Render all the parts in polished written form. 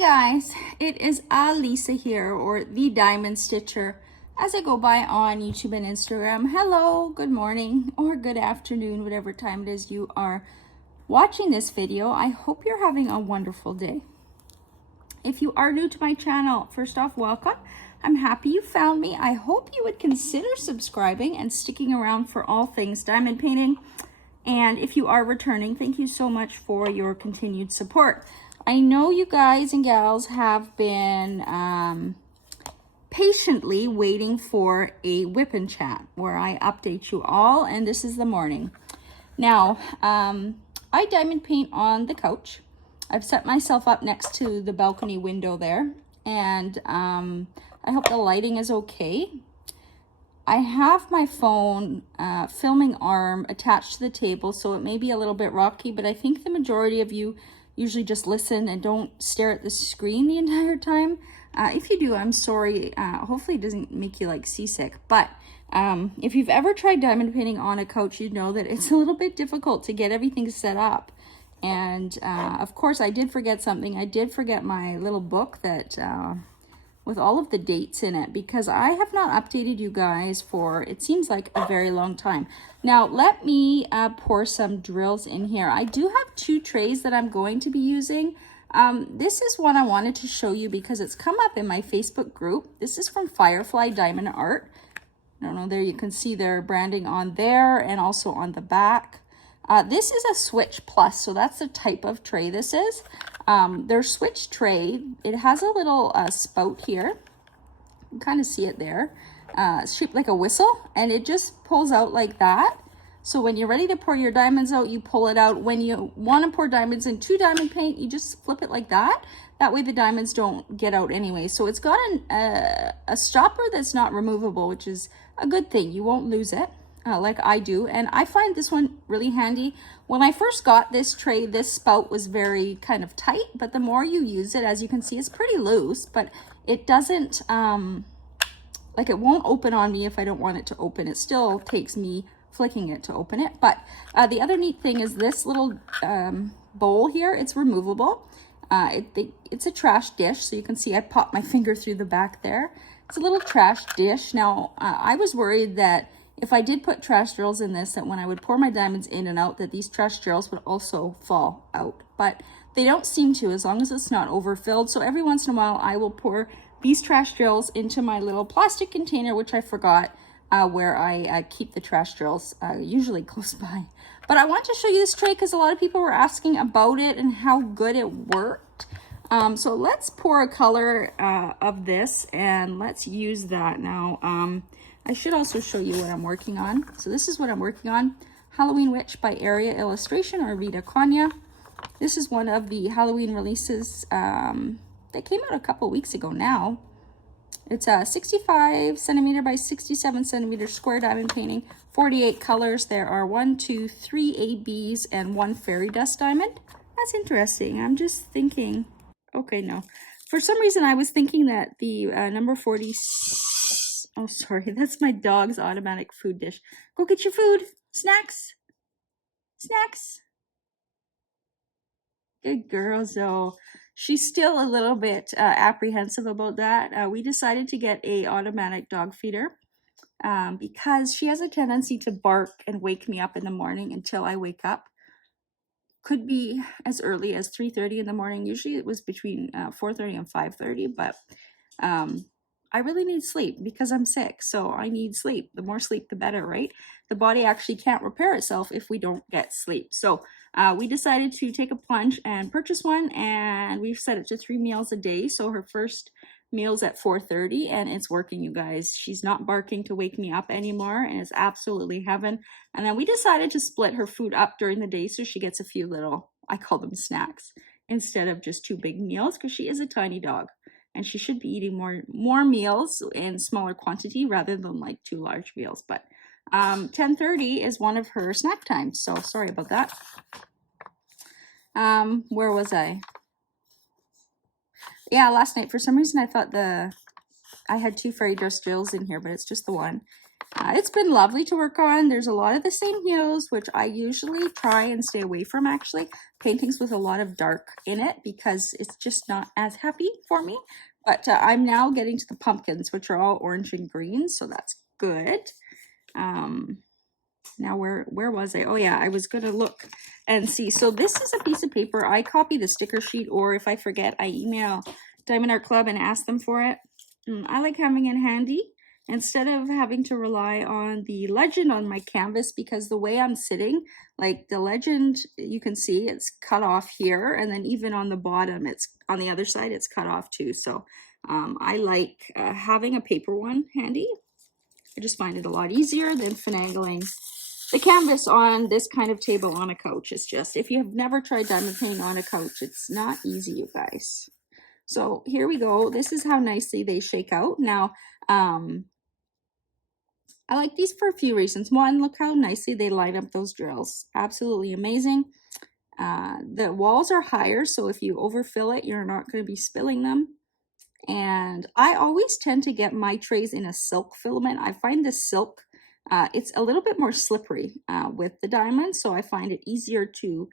Hi guys, it is Lisa here, or the Diamond Stitcher, as I go by on YouTube and Instagram. Hello, good morning, or good afternoon, whatever time it is you are watching this video. I hope you're having a wonderful day. If you are new to my channel, first off, welcome. I'm happy you found me. I hope you would consider subscribing and sticking around for all things diamond painting. And if you are returning, thank you so much for your continued support. I know you guys and gals have been patiently waiting for a WIP Chat where I update you all, and this is the morning. Now, I diamond paint on the couch. I've set myself up next to the balcony window there, and I hope the lighting is okay. I have my phone filming arm attached to the table, so it may be a little bit rocky, but I think the majority of you usually just listen and don't stare at the screen the entire time. If you do, I'm sorry. Hopefully it doesn't make you like seasick, but if you've ever tried diamond painting on a couch, you know that it's a little bit difficult to get everything set up. And of course I did forget something. I did forget my little book that with all of the dates in it, because I have not updated you guys for, it seems like, a very long time. Now, let me pour some drills in here. I do have two trays that I'm going to be using. This is one I wanted to show you because it's come up in my Facebook group. This is from Firefly Diamond Art. I don't know, there you can see their branding on there and also on the back. This is a Switch Plus, so that's the type of tray this is. Their Switch tray, it has a little spout here. You can kind of see it there. It's shaped like a whistle, and it just pulls out like that. So when you're ready to pour your diamonds out, you pull it out. When you want to pour diamonds into diamond paint, you just flip it like that. That way the diamonds don't get out anyway. So it's got a stopper that's not removable, which is a good thing. You won't lose it. Like I do, and I find this one really handy. When I first got this tray, this spout was very kind of tight, but the more you use it, as you can see, it's pretty loose, but it doesn't like, it won't open on me if I don't want it to open. It still takes me flicking it to open it. But the other neat thing is this little bowl here. It's removable. It's a trash dish, so you can see I popped my finger through the back there. It's a little trash dish. Now, I was worried that if I did put trash drills in this, that when I would pour my diamonds in and out, that these trash drills would also fall out. But they don't seem to, as long as it's not overfilled. So every once in a while, I will pour these trash drills into my little plastic container, which I forgot where I keep the trash drills, usually close by. But I want to show you this tray because a lot of people were asking about it and how good it worked. So let's pour a color of this, and let's use that now. I should also show you what I'm working on. So this is what I'm working on. Halloween Witch by Area Illustration, or Rita Konya. This is one of the Halloween releases that came out a couple weeks ago now. It's a 65 centimeter by 67 centimeter square diamond painting, 48 colors. There are 1, 2, 3 ABs and 1 fairy dust diamond. That's interesting. I'm just thinking, okay, no. For some reason, I was thinking that the number 40, oh, sorry, that's my dog's automatic food dish. Go get your food. Snacks. Snacks. Good girl, Zoe. She's still a little bit apprehensive about that. We decided to get a automatic dog feeder because she has a tendency to bark and wake me up in the morning until I wake up. Could be as early as 3:30 in the morning. Usually it was between 4:30 and 5:30, but I really need sleep because I'm sick, so I need sleep. The more sleep, the better, right? The body actually can't repair itself if we don't get sleep. So we decided to take a plunge and purchase one, and we've set it to 3 meals a day. So her first meal's at 4:30, and it's working, you guys. She's not barking to wake me up anymore, and it's absolutely heaven. And then we decided to split her food up during the day so she gets a few little, I call them snacks, instead of just 2 big meals, because she is a tiny dog. And she should be eating more meals in smaller quantity rather than like 2 large meals. But 10:30 is one of her snack times. So sorry about that. Where was I? Yeah, last night, for some reason, I thought I had 2 fairy dust drills in here, but it's just the one. It's been lovely to work on. There's a lot of the same hues, which I usually try and stay away from, actually. Paintings with a lot of dark in it, because it's just not as happy for me. But I'm now getting to the pumpkins, which are all orange and green, so that's good. Now where was I? Oh yeah, I was gonna look and see. So this is a piece of paper. I copy the sticker sheet, or if I forget, I email Diamond Art Club and ask them for it. I like having it handy instead of having to rely on the legend on my canvas, because the way I'm sitting, like the legend, you can see it's cut off here, and then even on the bottom, it's on the other side, it's cut off too. So I like having a paper one handy. I just find it a lot easier than finagling the canvas on this kind of table on a couch. Is just, if you have never tried diamond painting on a couch, it's not easy, you guys. So here we go. This is how nicely they shake out. Now, I like these for a few reasons. One, look how nicely they line up those drills. Absolutely amazing. The walls are higher, so if you overfill it, you're not going to be spilling them. And I always tend to get my trays in a silk filament. I find the silk, it's a little bit more slippery with the diamond, so I find it easier to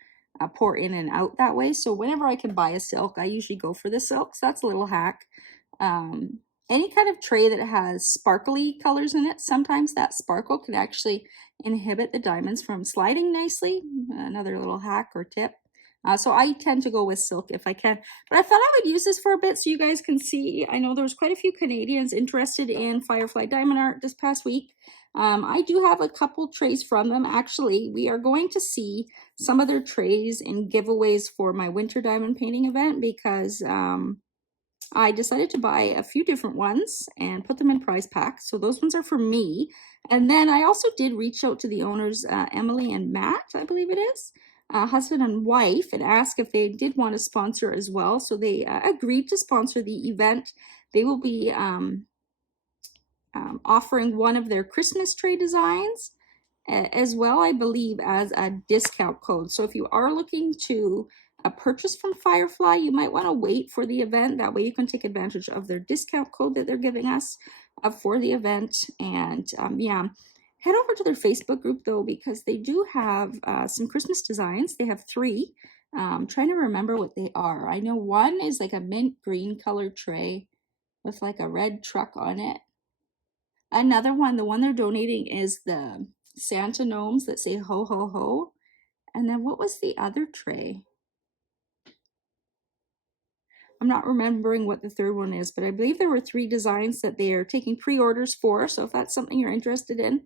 pour in and out that way. So whenever I can buy a silk, I usually go for the silk. So that's a little hack. Any kind of tray that has sparkly colors in it, sometimes that sparkle can actually inhibit the diamonds from sliding nicely. Another little hack or tip. So I tend to go with silk if I can. But I thought I would use this for a bit so you guys can see. I know there was quite a few Canadians interested in Firefly Diamond Art this past week. I do have a couple trays from them. Actually, we are going to see some of their trays and giveaways for my winter diamond painting event, because I decided to buy a few different ones and put them in prize packs. So those ones are for me. And then I also did reach out to the owners, Emily and Matt, I believe it is, husband and wife, and ask if they did want to sponsor as well. So they agreed to sponsor the event. They will be offering one of their Christmas tree designs, as well, I believe, as a discount code. So if you are looking to purchase from Firefly, you might want to wait for the event. That way you can take advantage of their discount code that they're giving us for the event. And yeah, head over to their Facebook group though, because they do have some Christmas designs. They have 3. I'm trying to remember what they are. I know one is like a mint green colored tray with like a red truck on it. Another one, the one they're donating, is the Santa gnomes that say ho ho ho. And then what was the other tray? I'm not remembering what the third one is, but I believe there were 3 designs that they are taking pre-orders for. So if that's something you're interested in.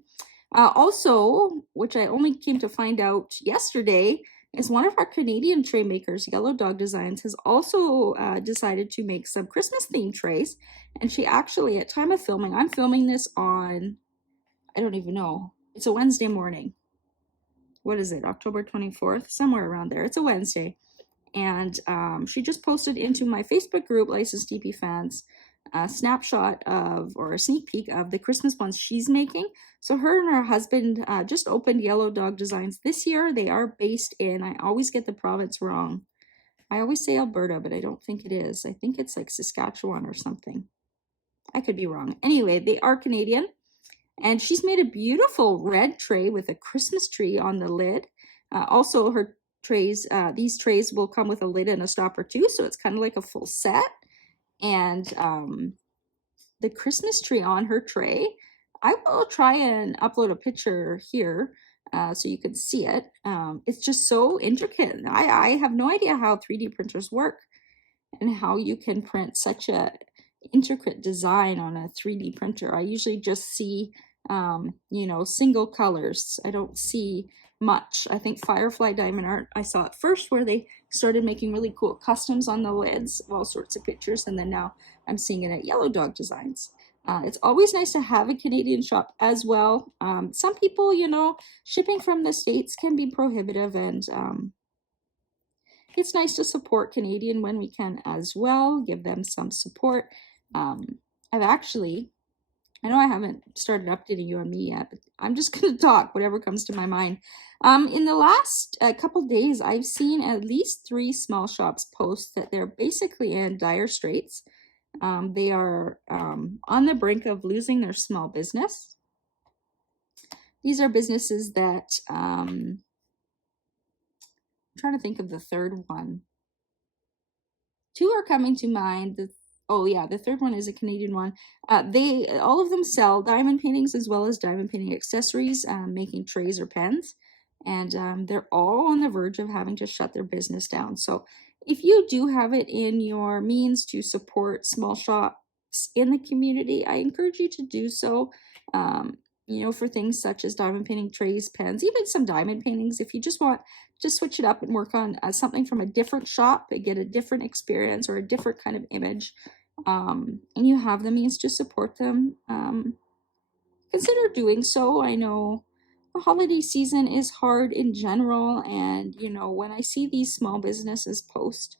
Also, which I only came to find out yesterday, is one of our Canadian tray makers, Yellow Dog Designs, has also decided to make some Christmas themed trays. And she actually, at time of filming, I'm filming this on, I don't even know, it's a Wednesday morning. What is it, October 24th? Somewhere around there. It's a Wednesday. And she just posted into my Facebook group, Licensed DP Fans, a snapshot of, or a sneak peek of, the Christmas ones she's making. So her and her husband just opened Yellow Dog Designs this year. They are based in, I always get the province wrong. I always say Alberta, but I don't think it is. I think it's like Saskatchewan or something. I could be wrong. Anyway, they are Canadian. And she's made a beautiful red tray with a Christmas tree on the lid. Also, her trays, these trays will come with a lid and a stopper too, so it's kind of like a full set. And the Christmas tree on her tray, I will try and upload a picture here so you can see it. It's just so intricate. I have no idea how 3D printers work and how you can print such a intricate design on a 3D printer. I usually just see you know, single colors. I don't see much. I think Firefly Diamond Art, I saw it first, where they started making really cool customs on the lids of all sorts of pictures, and then now I'm seeing it at Yellow Dog Designs. It's always nice to have a Canadian shop as well. Some people, you know, shipping from the States can be prohibitive, and it's nice to support Canadian when we can as well, give them some support. I've actually, I know I haven't started updating you on me yet, but I'm just going to talk whatever comes to my mind. In the last couple days, I've seen at least 3 small shops post that they're basically in dire straits. They are on the brink of losing their small business. These are businesses that, I'm trying to think of the third one. Two are coming to mind. Oh yeah, the third one is a Canadian one. They all of them sell diamond paintings as well as diamond painting accessories, making trays or pens, and they're all on the verge of having to shut their business down. So if you do have it in your means to support small shops in the community, I encourage you to do so. You know, for things such as diamond painting trays, pens, even some diamond paintings. If you just want to switch it up and work on something from a different shop and get a different experience or a different kind of image, and you have the means to support them, consider doing so. I know the holiday season is hard in general, and you know, when I see these small businesses post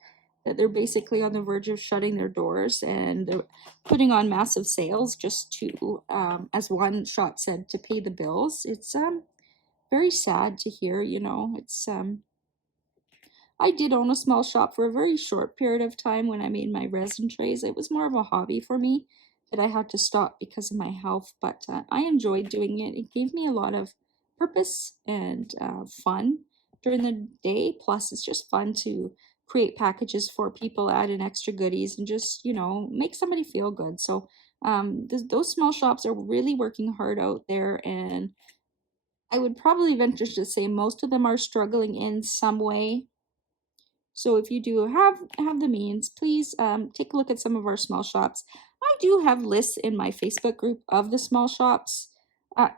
that they're basically on the verge of shutting their doors and they're putting on massive sales just to, as one shop said, to pay the bills, it's very sad to hear. You know, it's I did own a small shop for a very short period of time when I made my resin trays. It was more of a hobby for me that I had to stop because of my health, but I enjoyed doing it. It gave me a lot of purpose and fun during the day. Plus, it's just fun to create packages for people, add in extra goodies, and just, you know, make somebody feel good. So those small shops are really working hard out there, and I would probably venture to say most of them are struggling in some way. So if you do have the means, please take a look at some of our small shops. I do have lists in my Facebook group of the small shops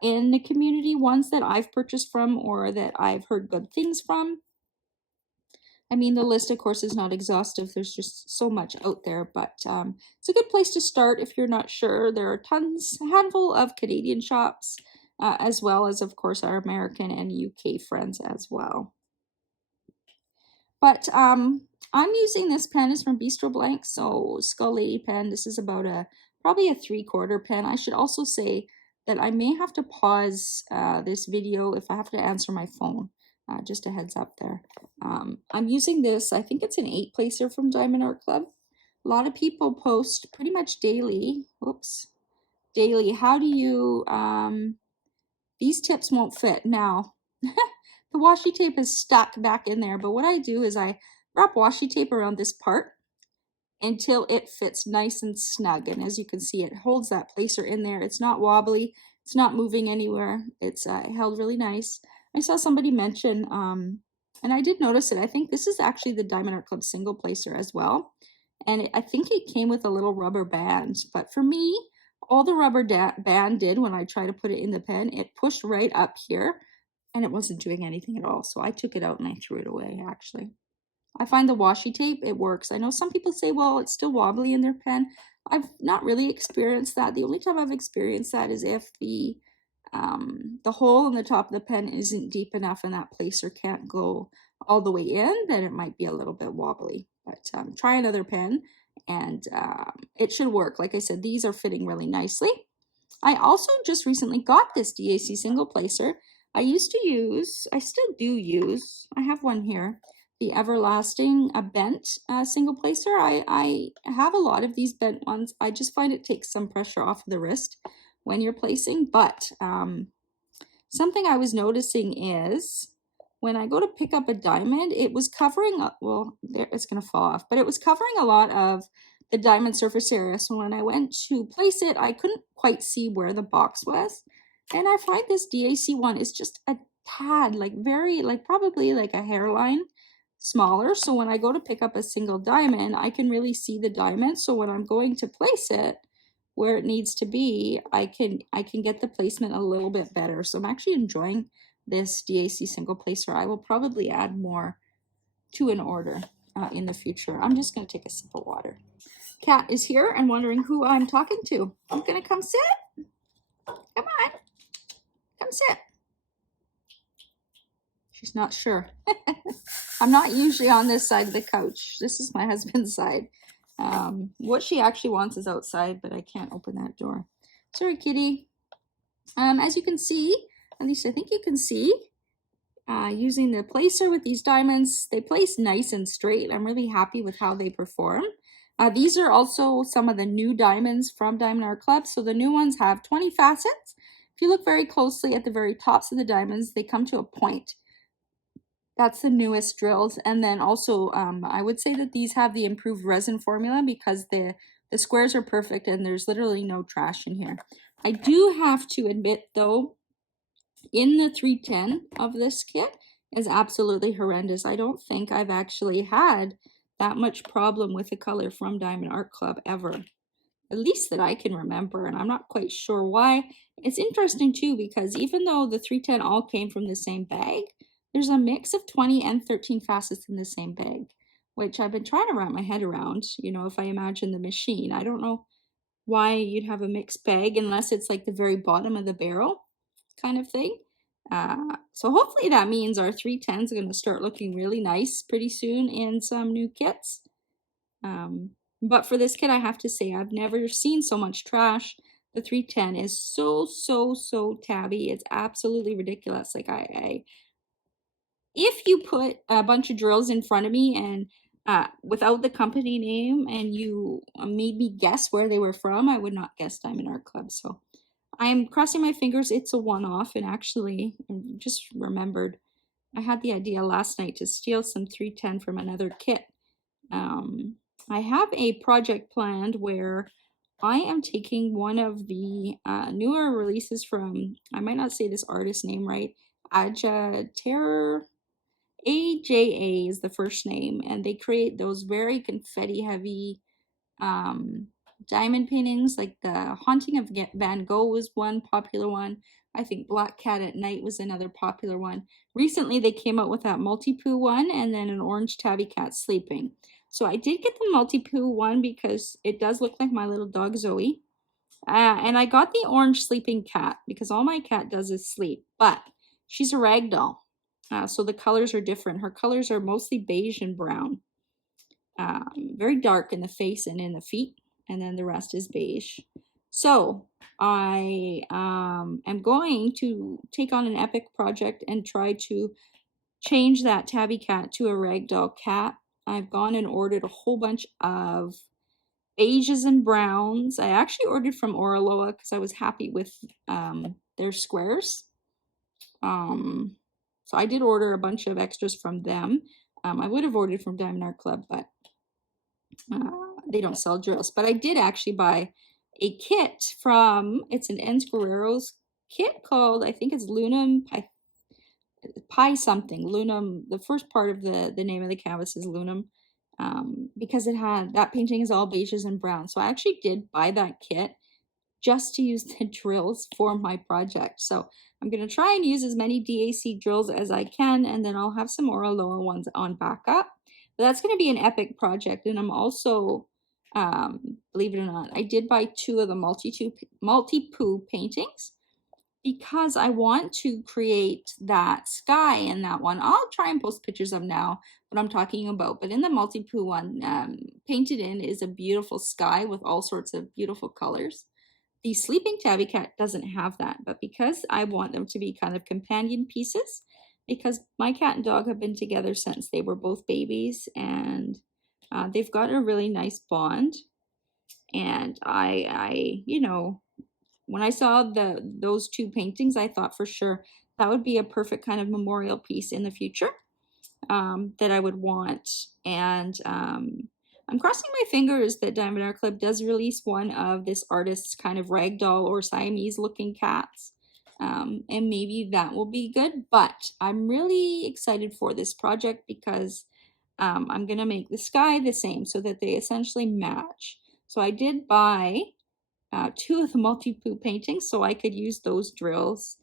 in the community, ones that I've purchased from or that I've heard good things from. I mean, the list, of course, is not exhaustive. There's just so much out there, but it's a good place to start if you're not sure. There are a handful of Canadian shops, as well as, of course, our American and UK friends as well. But I'm using this pen. It's from Bistro Blank, so Skull Lady pen. This is about probably a 3/4 pen. I should also say that I may have to pause this video if I have to answer my phone. Just a heads up there. I'm using this. I think it's an 8-placer from Diamond Art Club. A lot of people post pretty much daily. Whoops, daily. How do you? These tips won't fit now. The washi tape is stuck back in there, but what I do is I wrap washi tape around this part until it fits nice and snug. And as you can see, it holds that placer in there. It's not wobbly. It's not moving anywhere. It's held really nice. I saw somebody mention, and I did notice it. I think this is actually the Diamond Art Club single placer as well. And I think it came with a little rubber band. But for me, all the rubber band did when I tried to put it in the pen, it pushed right up here and it wasn't doing anything at all. So I took it out and I threw it away, actually. I find the washi tape, it works. I know some people say, well, it's still wobbly in their pen. I've not really experienced that. The only time I've experienced that is if the hole in the top of the pen isn't deep enough and that placer can't go all the way in, then it might be a little bit wobbly. But try another pen and it should work. Like I said, these are fitting really nicely. I also just recently got this DAC single placer. I used to use, I still do use, I have one here, the Everlasting bent single placer. I have a lot of these bent ones. I just find it takes some pressure off of the wrist when you're placing, but something I was noticing is when I go to pick up a diamond, it was covering, well, there, it's going to fall off, but it was covering a lot of the diamond surface area. So when I went to place it, I couldn't quite see where the box was. And I find this DAC one is just a tad, like very, like probably like a hairline smaller. So when I go to pick up a single diamond, I can really see the diamond. So when I'm going to place it where it needs to be, I can get the placement a little bit better. So I'm actually enjoying this DAC single placer. I will probably add more to an order in the future. I'm just going to take a sip of water. Cat is here and wondering who I'm talking to. I'm going to come sit. Come on. Come sit. She's not sure. I'm not usually on this side of the couch. This is my husband's side. What she actually wants is outside, but I can't open that door. Sorry, kitty. As you can see, at least I think you can see, using the placer with these diamonds, they place nice and straight. I'm really happy with how they perform. These are also some of the new diamonds from Diamond Art Club. So the new ones have 20 facets If you look very closely at the very tops of the diamonds, they come to a point. That's the newest drills. And then also, I would say that these have the improved resin formula because the squares are perfect and there's literally no trash in here. I do have to admit though, in the 310 of this kit is absolutely horrendous. I don't think I've actually had that much problem with the color from Diamond Art Club ever, at least that I can remember, and I'm not quite sure why. It's interesting too because even though the 310 all came from the same bag, there's a mix of 20 and 13 facets in the same bag, which I've been trying to wrap my head around. You know, if I imagine the machine, I don't know why you'd have a mixed bag unless it's like the very bottom of the barrel kind of thing. So hopefully that means our 310s are going to start looking really nice pretty soon in some new kits. But for this kit, I have to say, I've never seen so much trash. The 310 is so tabby. It's absolutely ridiculous. Like if you put a bunch of drills in front of me and without the company name and you made me guess where they were from, I would not guess Diamond Art Club. So I'm crossing my fingers it's a one-off. And actually, I just remembered I had the idea last night to steal some 310 from another kit. I have a project planned where I am taking one of the newer releases from, I might not say this artist name right, Terror. AJA is the first name, and they create those very confetti heavy diamond paintings. Like the Haunting of Van Gogh was one popular one. I think Black Cat at Night was another popular one. Recently they came out with that multi-poo one and then an orange tabby cat sleeping. So I did get the multi-poo one because it does look like my little dog Zoe. And I got the orange sleeping cat because all my cat does is sleep, but she's a rag doll. So the colors are different. Her colors are mostly beige and brown. Very dark in the face and in the feet, and then the rest is beige. So I am going to take on an epic project and try to change that tabby cat to a ragdoll cat. I've gone and ordered a whole bunch of beiges and browns. I actually ordered from Oraloa because I was happy with their squares. So I did order a bunch of extras from them. I would have ordered from Diamond Art Club, but they don't sell drills. But I did actually buy a kit from, it's an Ens Guerrero's kit called, I think it's Lunam Pie something. Lunam, the first part of the name of the canvas is Lunam. Because it had, that painting is all beiges and browns. So I actually did buy that kit just to use the drills for my project. So I'm going to try and use as many DAC drills as I can, and then I'll have some Oraloa ones on backup. But that's going to be an epic project, and I'm also, believe it or not, I did buy 2 of the multi-poo paintings because I want to create that sky in that one. I'll try and post pictures of now what I'm talking about, but in the multi-poo one, painted in is a beautiful sky with all sorts of beautiful colors. The sleeping tabby cat doesn't have that, but because I want them to be kind of companion pieces, because my cat and dog have been together since they were both babies, and they've got a really nice bond. And I you know, when I saw those 2 paintings, I thought for sure that would be a perfect kind of memorial piece in the future that I would want. And I'm crossing my fingers that Diamond Art Club does release one of this artist's kind of ragdoll or Siamese looking cats. And maybe that will be good, but I'm really excited for this project because I'm going to make the sky the same so that they essentially match. So I did buy 2 of the multi-poo paintings so I could use those drills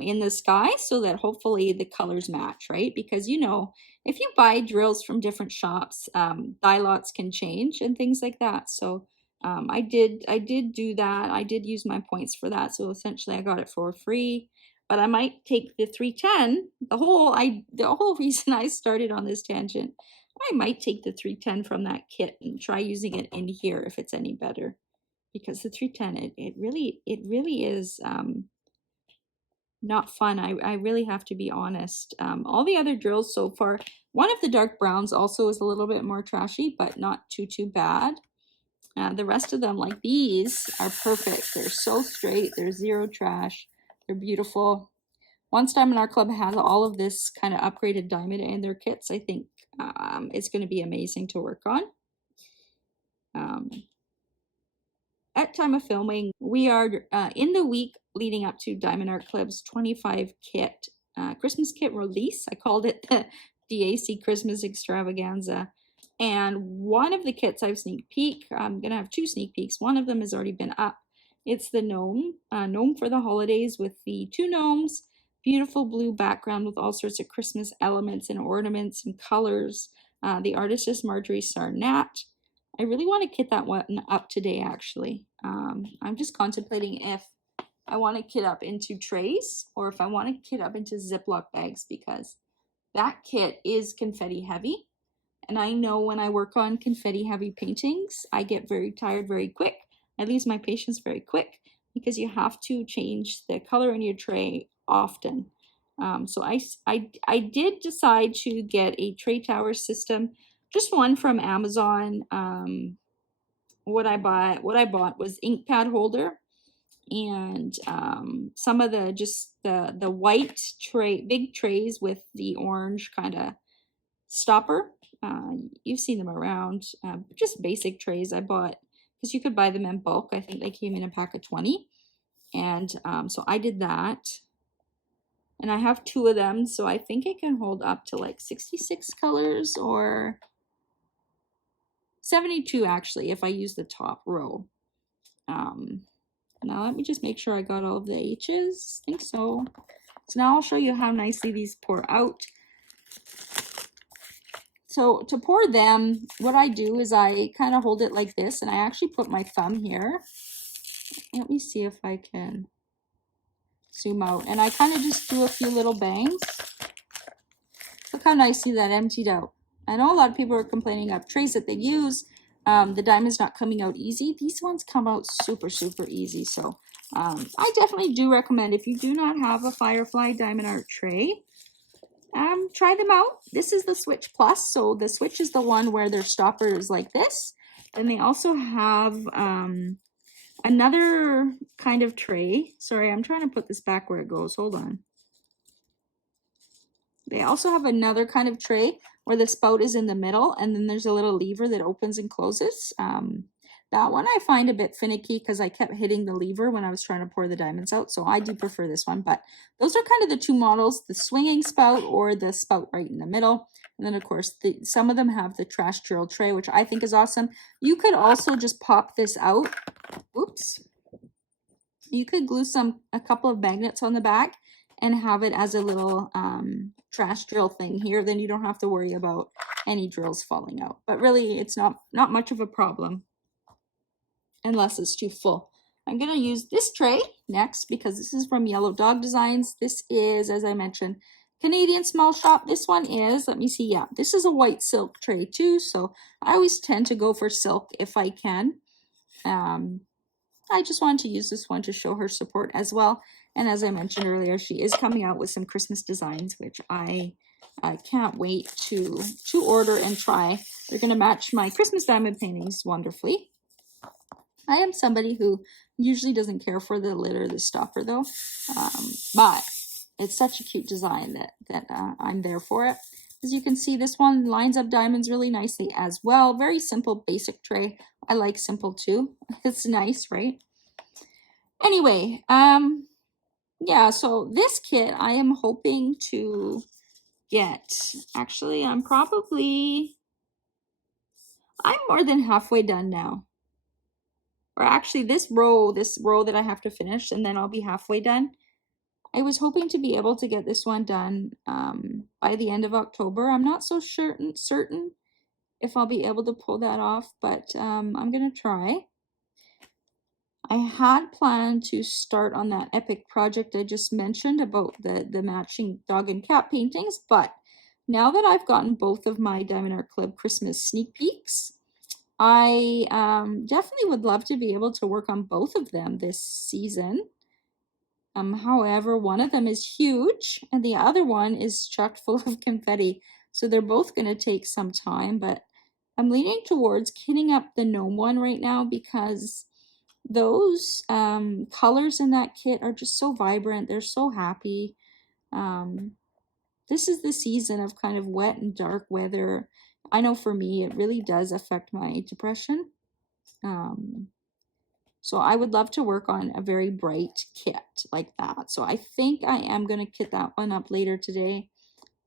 in the sky so that hopefully the colors match, right? Because, you know, if you buy drills from different shops, dye lots can change and things like that. So I did do that. I did use my points for that. So essentially I got it for free. But I might take the 310, the whole reason I started on this tangent, I might take the 310 from that kit and try using it in here if it's any better. Because the 310, it really is not fun. I really have to be honest. All the other drills so far, one of the dark browns also is a little bit more trashy, but not too bad. The rest of them, like these, are perfect. They're so straight. There's zero trash. They're beautiful. Once Diamond Art Club has all of this kind of upgraded diamond in their kits, I think it's going to be amazing to work on. At time of filming, we are in the week leading up to Diamond Art Club's 25 kit Christmas kit release. I called it the DAC Christmas Extravaganza. And one of the kits I've sneak peek, I'm going to have 2 sneak peeks. One of them has already been up. It's the gnome for the holidays with the 2 gnomes, beautiful blue background with all sorts of Christmas elements and ornaments and colors. The artist is Marjorie Sarnat. I really want to kit that one up today, actually. I'm just contemplating if I want to kit up into trays or if I want to kit up into Ziploc bags, because that kit is confetti heavy. And I know when I work on confetti heavy paintings, I get very tired very quick. I lose my patience very quick because you have to change the color in your tray often. So I did decide to get a tray tower system, just one from Amazon. What I bought was ink pad holder and some of the white big trays with the orange kind of stopper. You've seen them around, just basic trays I bought because you could buy them in bulk. I think they came in a pack of 20. And so I did that. And I have 2 of them, so I think it can hold up to like 66 colors or 72 actually if I use the top row. Now let me just make sure I got all of the H's. I think so. So now I'll show you how nicely these pour out. So to pour them, what I do is I kind of hold it like this, and I actually put my thumb here. Let me see if I can zoom out. And I kind of just do a few little bangs. Look how nicely that emptied out. I know a lot of people are complaining of trays that they use. The diamond's not coming out easy. These ones come out super, super easy. So I definitely do recommend, if you do not have a Firefly Diamond Art tray, try them out. This is the Switch Plus. So the Switch is the one where their stopper is like this. And they also have another kind of tray. Sorry, I'm trying to put this back where it goes. Hold on. They also have another kind of tray where the spout is in the middle, and then there's a little lever that opens and closes. That one I find a bit finicky because I kept hitting the lever when I was trying to pour the diamonds out, so I do prefer this one. But those are kind of the 2 models, the swinging spout or the spout right in the middle. And then, of course, some of them have the trash drill tray, which I think is awesome. You could also just pop this out. Oops. You could glue a couple of magnets on the back and have it as a little trash drill thing here. Then you don't have to worry about any drills falling out. But really, it's not much of a problem unless it's too full. I'm going to use this tray next because this is from Yellow Dog Designs. This is, as I mentioned, Canadian small shop. This one is, let me see, yeah, this is a white silk tray too. So I always tend to go for silk if I can. I just wanted to use this one to show her support as well. And as I mentioned earlier, she is coming out with some Christmas designs, which I can't wait to order and try. They're going to match my Christmas diamond paintings wonderfully. I am somebody who usually doesn't care for the lid or the stopper though, but it's such a cute design that I'm there for it. As you can see, this one lines up diamonds really nicely as well. Very simple, basic tray. I like simple too. It's nice, right? Anyway, yeah, so this kit I am hoping to get. Actually, I'm more than halfway done now. Or actually this row that I have to finish, and then I'll be halfway done. I was hoping to be able to get this one done by the end of October. I'm not so certain if I'll be able to pull that off, but I'm going to try. I had planned to start on that epic project I just mentioned about the matching dog and cat paintings, but now that I've gotten both of my Diamond Art Club Christmas sneak peeks, I definitely would love to be able to work on both of them this season. However, one of them is huge and the other one is chock full of confetti. So they're both going to take some time, but I'm leaning towards kitting up the gnome one right now because those colors in that kit are just so vibrant. They're so happy. This is the season of kind of wet and dark weather. I know for me, it really does affect my depression. So I would love to work on a very bright kit like that. So I think I am going to kit that one up later today,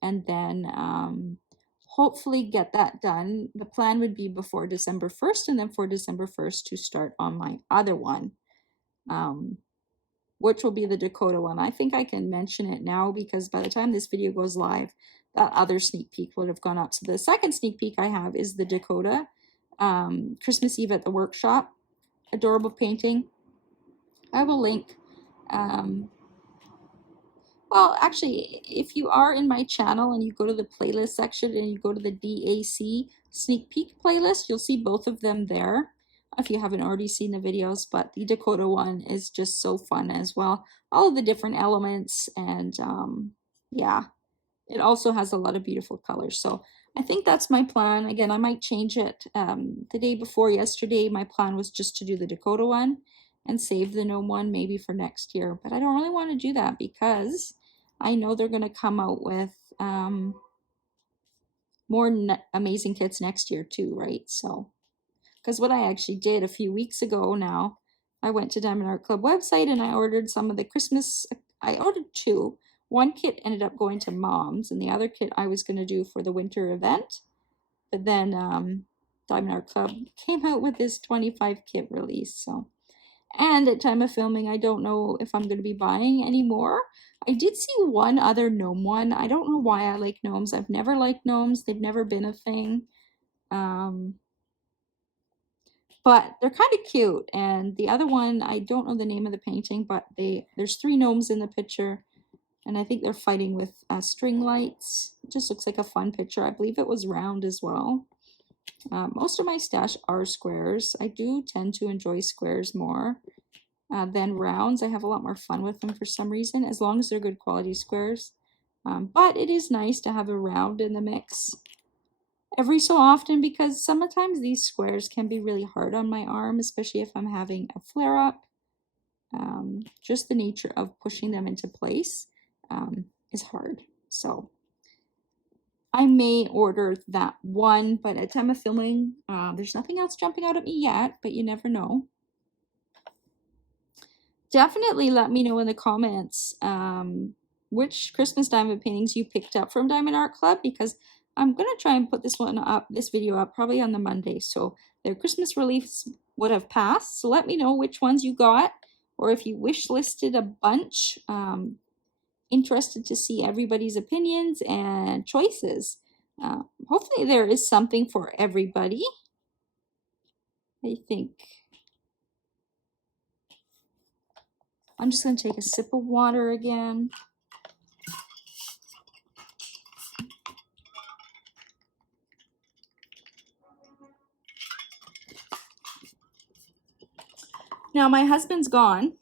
and then hopefully get that done. The plan would be before December 1st, and then for December 1st to start on my other one, which will be the Dakota one. I think I can mention it now because by the time this video goes live, that other sneak peek would have gone up. So the second sneak peek I have is the Dakota, Christmas Eve at the workshop. Adorable painting. I will link. Well, actually, if you are in my channel and you go to the playlist section and you go to the DAC sneak peek playlist, you'll see both of them there if you haven't already seen the videos. But the Dakota one is just so fun as well. All of the different elements, and yeah, it also has a lot of beautiful colors. So I think that's my plan. Again, I might change it. The day before yesterday, my plan was just to do the Dakota one and save the gnome one maybe for next year. But I don't really want to do that because I know they're going to come out with more amazing kits next year too, right? So, because what I actually did a few weeks ago now, I went to Diamond Art Club website and I ordered some of the Christmas, I ordered two. One kit ended up going to Mom's, and the other kit I was going to do for the winter event. But then Diamond Art Club came out with this 25 kit release. So, and at time of filming, I don't know if I'm going to be buying any more. I did see one other gnome one. I don't know why I like gnomes. I've never liked gnomes. They've never been a thing. But they're kind of cute. And the other one, I don't know the name of the painting, but there's 3 gnomes in the picture. And I think they're fighting with string lights. It just looks like a fun picture. I believe it was round as well. Most of my stash are squares. I do tend to enjoy squares more than rounds. I have a lot more fun with them for some reason, as long as they're good quality squares. But it is nice to have a round in the mix every so often, because sometimes these squares can be really hard on my arm, especially if I'm having a flare-up. Just the nature of pushing them into place is hard. So I may order that one, but at time of filming, there's nothing else jumping out at me yet, but you never know. Definitely let me know in the comments which Christmas diamond paintings you picked up from Diamond Art Club, because I'm going to try and put this video up probably on the Monday. So their Christmas release would have passed. So let me know which ones you got, or if you wish listed a bunch. Interested to see everybody's opinions and choices. Hopefully there is something for everybody. I think I'm just going to take a sip of water again. Now my husband's gone.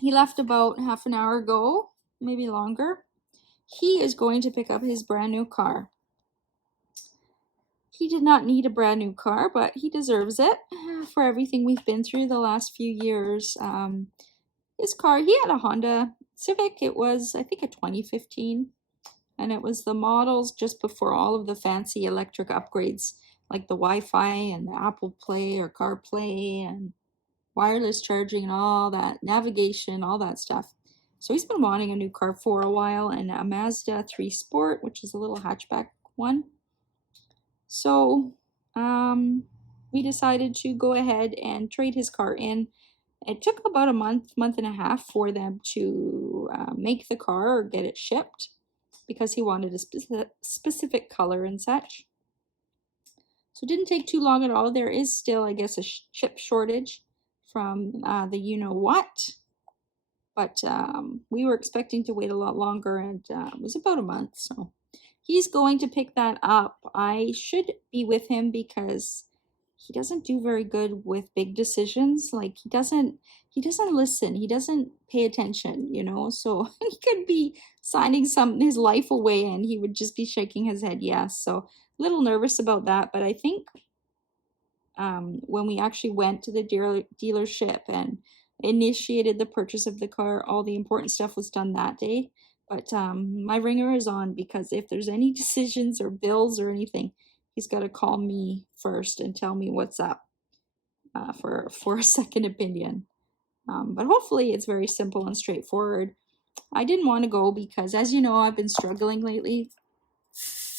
He left about half an hour ago, maybe longer. He is going to pick up his brand new car. He did not need a brand new car, but he deserves it for everything we've been through the last few years. His car, he had a Honda Civic. It was, I think, a 2015. And it was the models just before all of the fancy electric upgrades, like the Wi-Fi and the Apple Play or CarPlay and wireless charging and all that, navigation, all that stuff. So he's been wanting a new car for a while, and a Mazda 3 Sport, which is a little hatchback one. So we decided to go ahead and trade his car in. It took about a month and a half for them to make the car or get it shipped, because he wanted a specific color and such. So it didn't take too long at all. There is still, I guess, a chip shortage from the you-know-what. But we were expecting to wait a lot longer, and it was about a month. So he's going to pick that up. I should be with him because he doesn't do very good with big decisions. Like he doesn't listen. He doesn't pay attention, you know. So he could be signing his life away and he would just be shaking his head yes. So a little nervous about that, but I think when we actually went to the dealership and initiated the purchase of the car. All the important stuff was done that day. But my ringer is on, because if there's any decisions or bills or anything, he's got to call me first and tell me what's up, for a second opinion. But hopefully it's very simple and straightforward. I didn't want to go because, as you know, I've been struggling lately,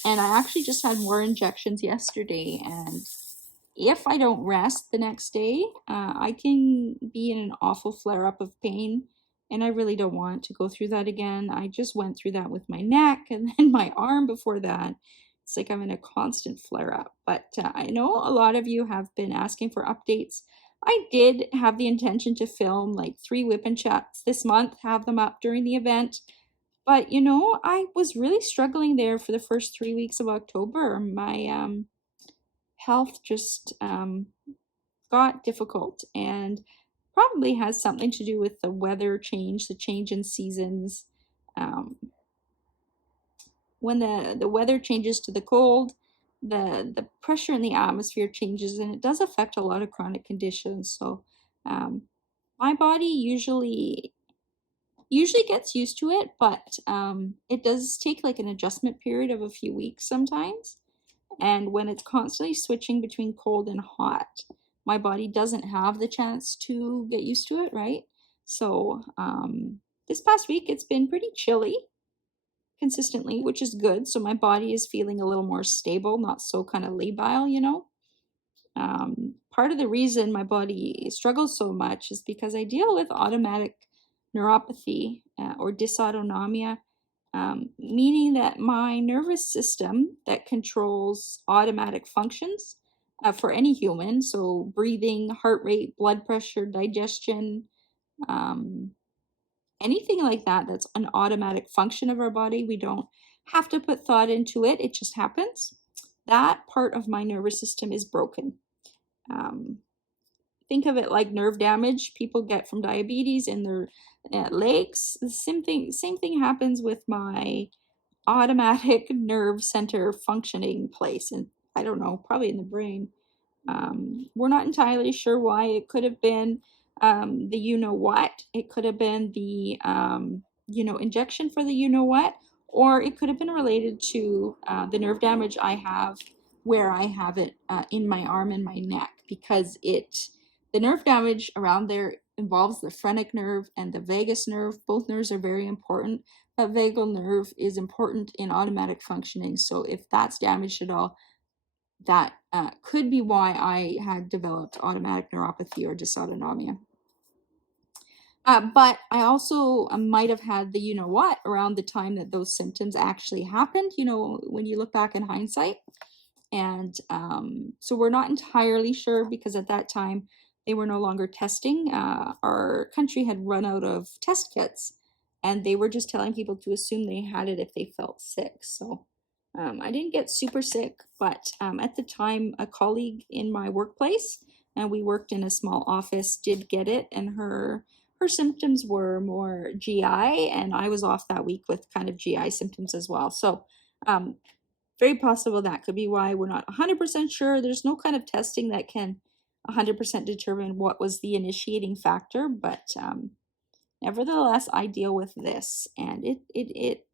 and I actually just had more injections yesterday, and if I don't rest the next day, I can be in an awful flare up of pain, and I really don't want to go through that again. I just went through that with my neck and then my arm before that. It's like I'm in a constant flare up. But I know a lot of you have been asking for updates. I did have the intention to film like 3 WIP and chats this month, have them up during the event. But you know, I was really struggling there for the first 3 weeks of October. My health just got difficult, and probably has something to do with the weather change, the change in seasons. When the weather changes to the cold, the pressure in the atmosphere changes, and it does affect a lot of chronic conditions. So my body usually gets used to it, but it does take like an adjustment period of a few weeks sometimes. And when it's constantly switching between cold and hot, my body doesn't have the chance to get used to it, right? So this past week, it's been pretty chilly consistently, which is good. So my body is feeling a little more stable, not so kind of labile, you know? Part of the reason my body struggles so much is because I deal with automatic neuropathy, or dysautonomia, meaning that my nervous system that controls automatic functions for any human, so breathing, heart rate, blood pressure, digestion, anything like that, that's an automatic function of our body. We don't have to put thought into it, it just happens. That part of my nervous system is broken. Think of it like nerve damage people get from diabetes in their legs. The same thing happens with my automatic nerve center functioning place, and I don't know, probably in the brain. We're not entirely sure why. It could have been the you-know-what. It could have been the injection for the you-know-what, or it could have been related to the nerve damage I have where I have it in my arm and my neck, because the nerve damage around there involves the phrenic nerve and the vagus nerve. Both nerves are very important, but vagal nerve is important in automatic functioning. So if that's damaged at all, that could be why I had developed automatic neuropathy or dysautonomia. But I also might have had the you-know-what around the time that those symptoms actually happened, when you look back in hindsight. And so we're not entirely sure, because at that time they were no longer testing. Our country had run out of test kits, and they were just telling people to assume they had it if they felt sick. So I didn't get super sick, but at the time, a colleague in my workplace, and we worked in a small office, did get it, and her symptoms were more GI, and I was off that week with kind of GI symptoms as well. So very possible that could be why. We're not 100% sure. There's no kind of testing that can 100% determine what was the initiating factor, but nevertheless, I deal with this, and it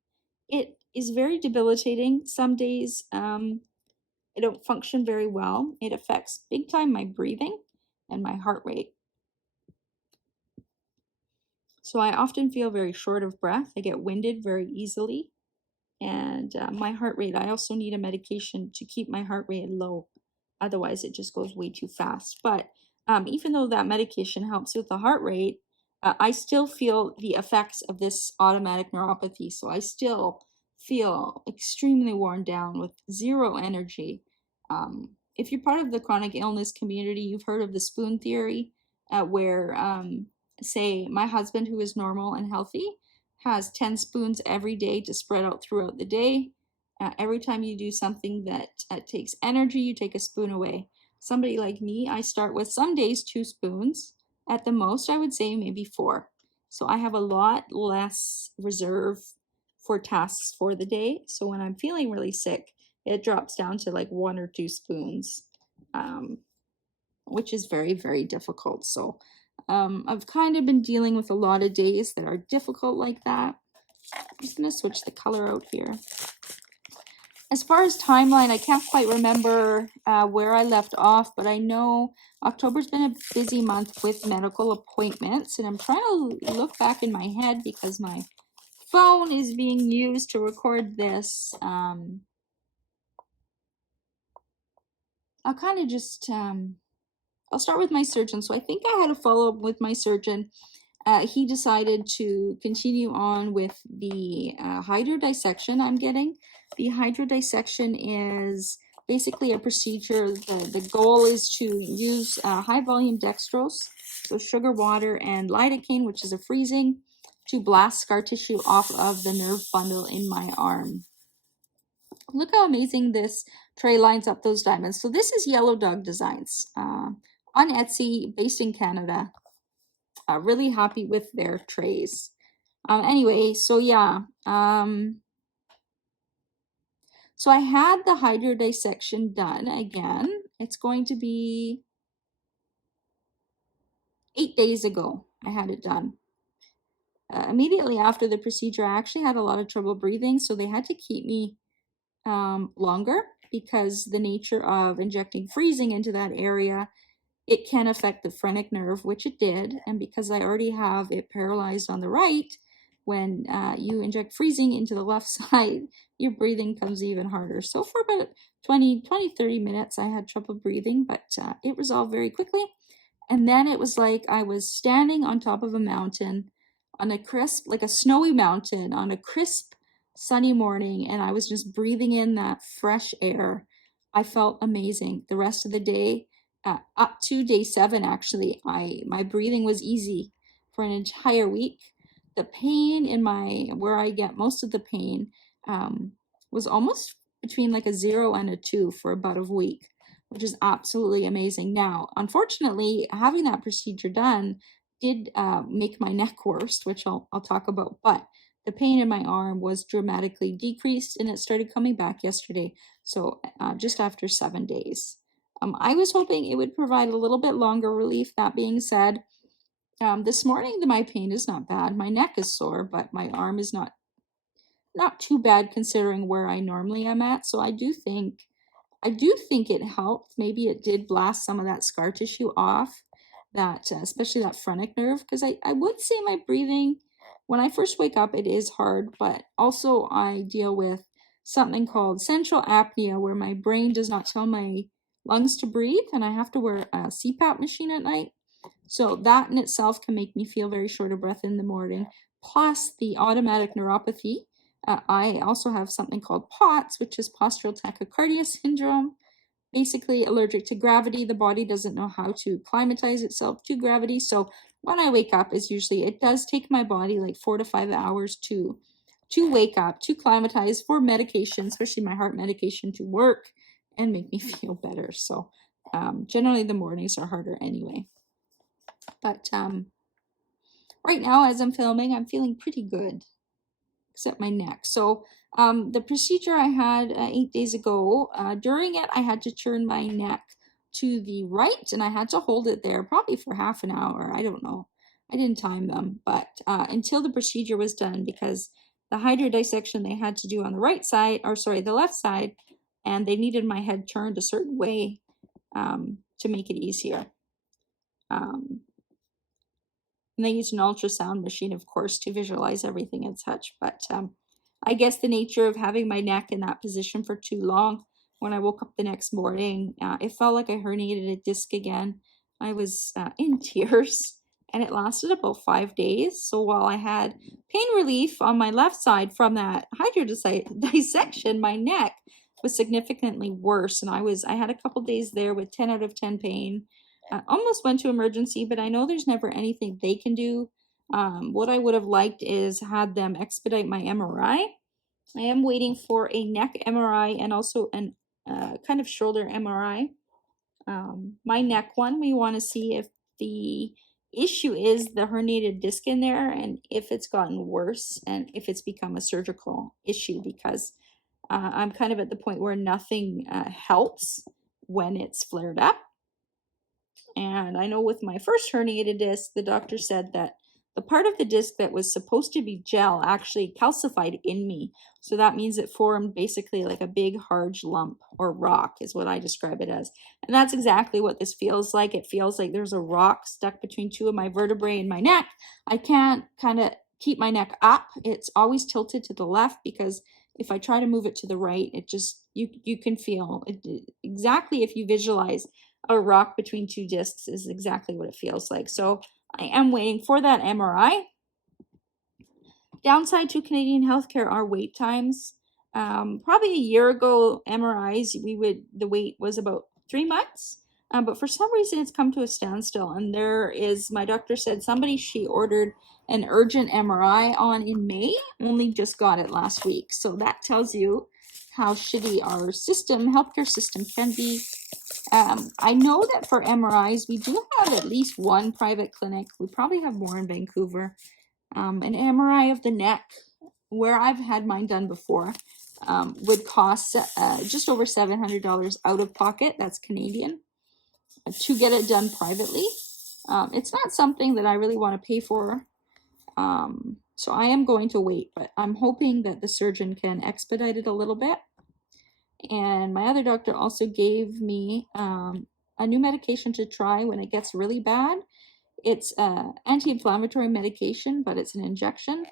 is very debilitating. Some days I don't function very well. It affects big time my breathing and my heart rate. So I often feel very short of breath. I get winded very easily. And my heart rate, I also need a medication to keep my heart rate low. Otherwise, it just goes way too fast. But even though that medication helps with the heart rate, I still feel the effects of this automatic neuropathy. So I still feel extremely worn down with zero energy. If you're part of the chronic illness community, you've heard of the spoon theory, where, say, my husband, who is normal and healthy, has 10 spoons every day to spread out throughout the day. Every time you do something that takes energy, you take a spoon away. Somebody like me, I start with some days 2 spoons. At the most, I would say maybe 4. So I have a lot less reserve for tasks for the day. So when I'm feeling really sick, it drops down to like 1 or 2 spoons. which is very, very difficult. So I've kind of been dealing with a lot of days that are difficult like that. I'm just going to switch the color out here. As far as timeline, I can't quite remember where I left off, but I know October's been a busy month with medical appointments, and I'm trying to look back in my head because my phone is being used to record this. I'll kind of just, I'll start with my surgeon. So I think I had a follow-up with my surgeon. He decided to continue on with the hydrodissection I'm getting. The hydrodissection is basically a procedure. The goal is to use high volume dextrose, so sugar water, and lidocaine, which is a freezing, to blast scar tissue off of the nerve bundle in my arm. Look how amazing this tray lines up those diamonds. So this is Yellow Dog Designs on Etsy, based in Canada. Really happy with their trays. Anyway, so yeah. So I had the hydrodissection done again. It's going to be 8 days ago I had it done. Immediately after the procedure, I actually had a lot of trouble breathing, so they had to keep me longer because the nature of injecting freezing into that area, it can affect the phrenic nerve, which it did. And because I already have it paralyzed on the right, when you inject freezing into the left side, your breathing comes even harder. So for about 20, 30 minutes, I had trouble breathing, but it resolved very quickly. And then it was like I was standing on top of a mountain on a crisp, like a snowy mountain on a crisp, sunny morning, and I was just breathing in that fresh air. I felt amazing. The rest of the day, up to day 7, actually, my breathing was easy for an entire week. The pain in where I get most of the pain was almost between like a 0 and a 2 for about a week, which is absolutely amazing. Now, unfortunately, having that procedure done did make my neck worse, which I'll talk about, but the pain in my arm was dramatically decreased, and it started coming back yesterday, so just after 7 days. I was hoping it would provide a little bit longer relief. That being said, this morning my pain is not bad. My neck is sore, but my arm is not too bad considering where I normally am at. So I do think it helped. Maybe it did blast some of that scar tissue off, that especially that phrenic nerve, because I would say my breathing, when I first wake up, it is hard, but also I deal with something called central apnea, where my brain does not tell my lungs to breathe, and I have to wear a CPAP machine at night. So that in itself can make me feel very short of breath in the morning, plus the automatic neuropathy. I also have something called POTS, which is postural tachycardia syndrome. Basically allergic to gravity. The body doesn't know how to acclimatize itself to gravity. So when I wake up, it does take my body like 4 to 5 hours to wake up, to acclimatize for medication, especially my heart medication, to work and make me feel better. So generally the mornings are harder anyway. But right now, as I'm filming, I'm feeling pretty good, except my neck. So the procedure I had 8 days ago, during it, I had to turn my neck to the right, and I had to hold it there probably for half an hour. I don't know. I didn't time them, but until the procedure was done, because the hydrodissection they had to do on the right side, or sorry, the left side, and they needed my head turned a certain way to make it easier. And they used an ultrasound machine, of course, to visualize everything and such. But I guess the nature of having my neck in that position for too long, when I woke up the next morning, it felt like I herniated a disc again. I was in tears, and it lasted about 5 days. So while I had pain relief on my left side from that hydrodissection, my neck was significantly worse. And I had a couple days there with 10 out of 10 pain. Almost went to emergency, but I know there's never anything they can do. What I would have liked is had them expedite my MRI. I am waiting for a neck MRI and also an kind of shoulder MRI. My neck one, we want to see if the issue is the herniated disc in there, and if it's gotten worse, and if it's become a surgical issue, because I'm kind of at the point where nothing helps when it's flared up. And I know with my first herniated disc, the doctor said that the part of the disc that was supposed to be gel actually calcified in me. So that means it formed basically like a big hard lump or rock is what I describe it as. And that's exactly what this feels like. It feels like there's a rock stuck between two of my vertebrae in my neck. I can't kind of keep my neck up. It's always tilted to the left because if I try to move it to the right, it just, you can feel it exactly. If you visualize a rock between two discs is exactly what it feels like. So I am waiting for that MRI. Downside to Canadian healthcare are wait times. Probably a year ago, MRIs, the wait was about 3 months. But for some reason, it's come to a standstill. And my doctor said she ordered an urgent MRI on in May, only just got it last week. So that tells you how shitty our healthcare system can be. I know that for MRIs, we do have at least one private clinic. We probably have more in Vancouver. An MRI of the neck, where I've had mine done before, would cost just over $700 out of pocket. That's Canadian, to get it done privately. It's not something that I really want to pay for. So I am going to wait, but I'm hoping that the surgeon can expedite it a little bit. And my other doctor also gave me a new medication to try when it gets really bad. It's anti-inflammatory medication, but it's an injection.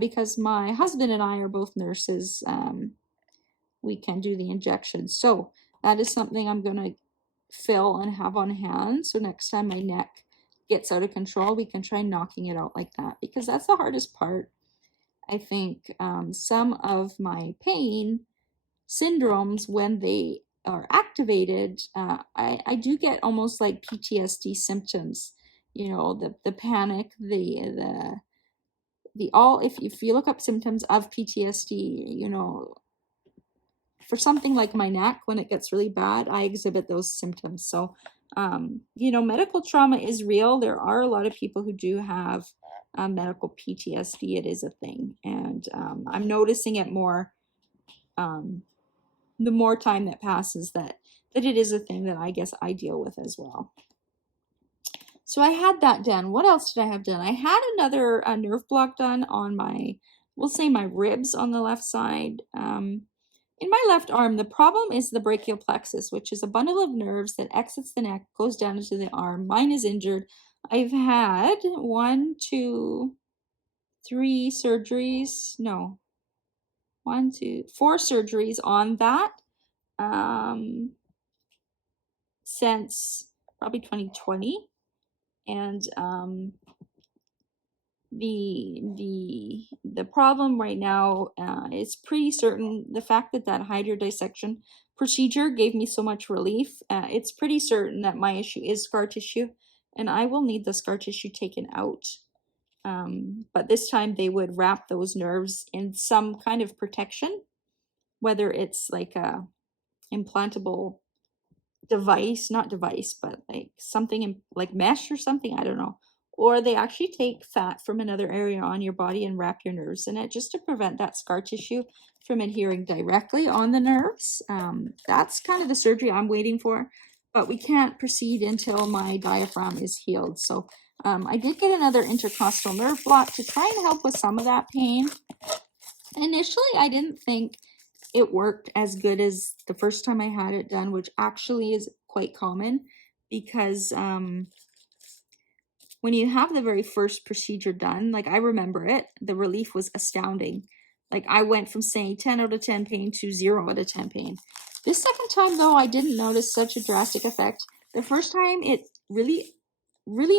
Because my husband and I are both nurses, we can do the injection. So that is something I'm going to fill and have on hand. So next time my neck gets out of control, we can try knocking it out like that, because that's the hardest part. I think some of my pain syndromes, when they are activated, I do get almost like PTSD symptoms. You know, the panic, if you look up symptoms of PTSD, you know, for something like my neck, when it gets really bad, I exhibit those symptoms. So, you know, medical trauma is real. There are a lot of people who do have medical PTSD. It is a thing, and I'm noticing it more. The more time that passes, that it is a thing that I guess I deal with as well. So I had that done. What else did I have done? I had another nerve block done on we'll say my ribs on the left side. In my left arm, the problem is the brachial plexus, which is a bundle of nerves that exits the neck, goes down into the arm. Mine is injured. I've had 1, 2, 3 surgeries. No, 1, 2, 4 surgeries on that. Since probably 2020, and the problem right now is pretty certain. The fact that hydrodissection procedure gave me so much relief, it's pretty certain that my issue is scar tissue, and I will need the scar tissue taken out. But this time they would wrap those nerves in some kind of protection, whether it's like a implantable device, not device, but like something like mesh or something, I don't know. Or they actually take fat from another area on your body and wrap your nerves in it, just to prevent that scar tissue from adhering directly on the nerves. That's kind of the surgery I'm waiting for, but we can't proceed until my diaphragm is healed. So I did get another intercostal nerve block to try and help with some of that pain. Initially, I didn't think it worked as good as the first time I had it done, which actually is quite common, because when you have the very first procedure done, like I remember it, the relief was astounding. Like I went from saying 10 out of 10 pain to 0 out of 10 pain. This second time though, I didn't notice such a drastic effect. The first time it really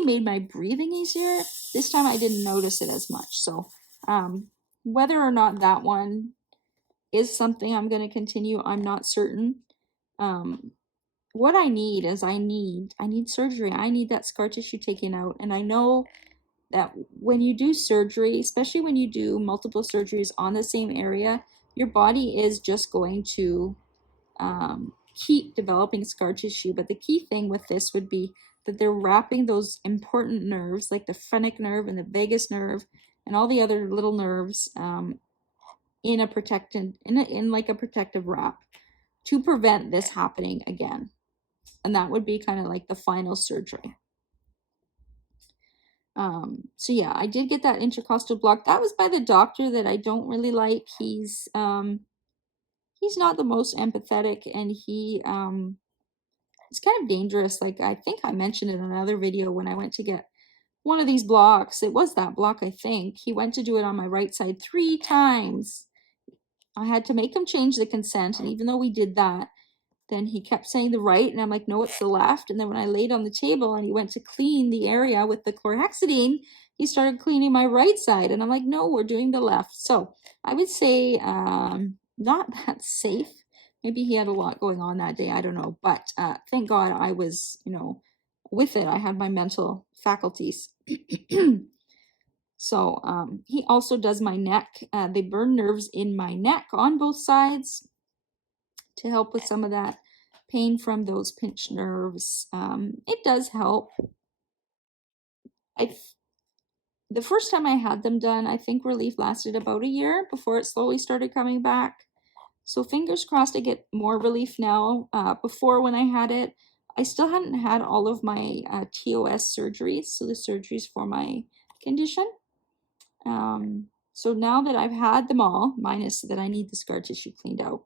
made my breathing easier. This time I didn't notice it as much. So whether or not that one is something I'm going to continue, I'm not certain. What I need is I need surgery. I need that scar tissue taken out. And I know that when you do surgery, especially when you do multiple surgeries on the same area, your body is just going to keep developing scar tissue. But the key thing with this would be that they're wrapping those important nerves, like the phrenic nerve and the vagus nerve and all the other little nerves, in a protective wrap to prevent this happening again. and that would be kind of like the final surgery. So yeah, I did get that intercostal block. That was by the doctor that I don't really like. He's not the most empathetic, and it's kind of dangerous. Like, I think I mentioned in another video when I went to get one of these blocks. It was that block, I think. He went to do it on my right side 3 times. I had to make him change the consent, and even though we did that, then he kept saying the right, and I'm like, no, it's the left. And then when I laid on the table and he went to clean the area with the chlorhexidine, he started cleaning my right side, and I'm like, no, we're doing the left. So I would say not that safe. Maybe he had a lot going on that day, I don't know, but thank God I was, with it. I had my mental faculties. So he also does my neck. They burn nerves in my neck on both sides to help with some of that pain from those pinched nerves. It does help. The first time I had them done, I think relief lasted about a year before it slowly started coming back. So fingers crossed I get more relief now. Before, when I had it, I still hadn't had all of my TOS surgeries, so the surgeries for my condition. So now that I've had them all, minus that I need the scar tissue cleaned out,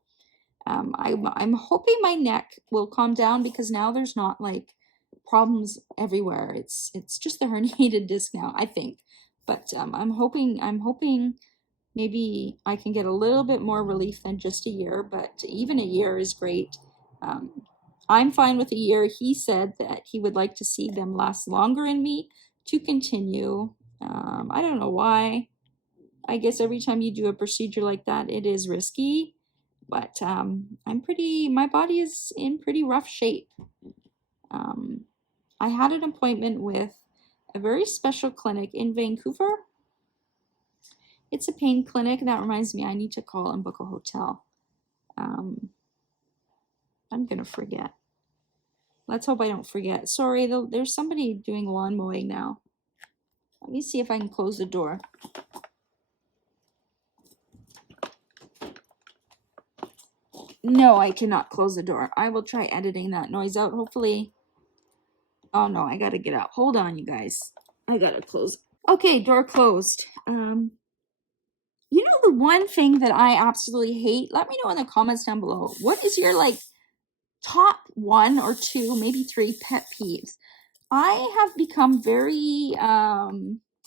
I'm hoping my neck will calm down, because now there's not like problems everywhere. It's just the herniated disc now, I think. But I'm hoping maybe I can get a little bit more relief than just a year, but even a year is great. I'm fine with a year. He said that he would like to see them last longer in me to continue. I don't know why. I guess every time you do a procedure like that, it is risky, but my body is in pretty rough shape. I had an appointment with a very special clinic in Vancouver. It's a pain clinic. That reminds me, I need to call and book a hotel. I'm gonna forget. Let's hope I don't forget. Sorry, there's somebody doing lawn mowing now. Let me see if I can close the door. No, I cannot close the door. I will try editing that noise out. Hopefully. Oh no, I gotta get out. Hold on, you guys. I gotta close. Okay, door closed. You know, the one thing that I absolutely hate, let me know in the comments down below. What is your like top 1 or 2, maybe 3 pet peeves? I have become very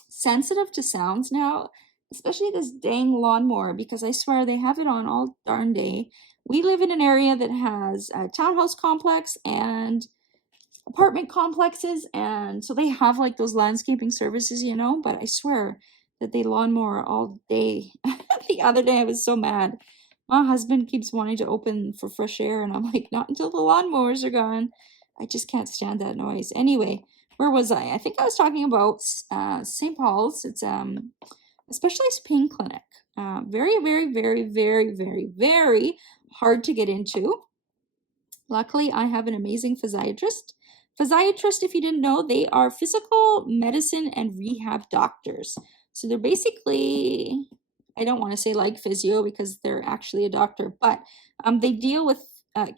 sensitive to sounds now, especially this dang lawnmower, because I swear they have it on all darn day. We live in an area that has a townhouse complex and apartment complexes, and so they have like those landscaping services, but I swear that they lawnmower all day. The other day I was so mad. My husband keeps wanting to open for fresh air, and I'm like, not until the lawnmowers are gone. I just can't stand that noise. Anyway, where was I? I think I was talking about St. Paul's. It's a specialized pain clinic. Very, very, very, very, very, very hard to get into. Luckily, I have an amazing physiatrist. Physiatrists, if you didn't know, they are physical medicine and rehab doctors. So they're basically, I don't want to say like physio because they're actually a doctor, but they deal with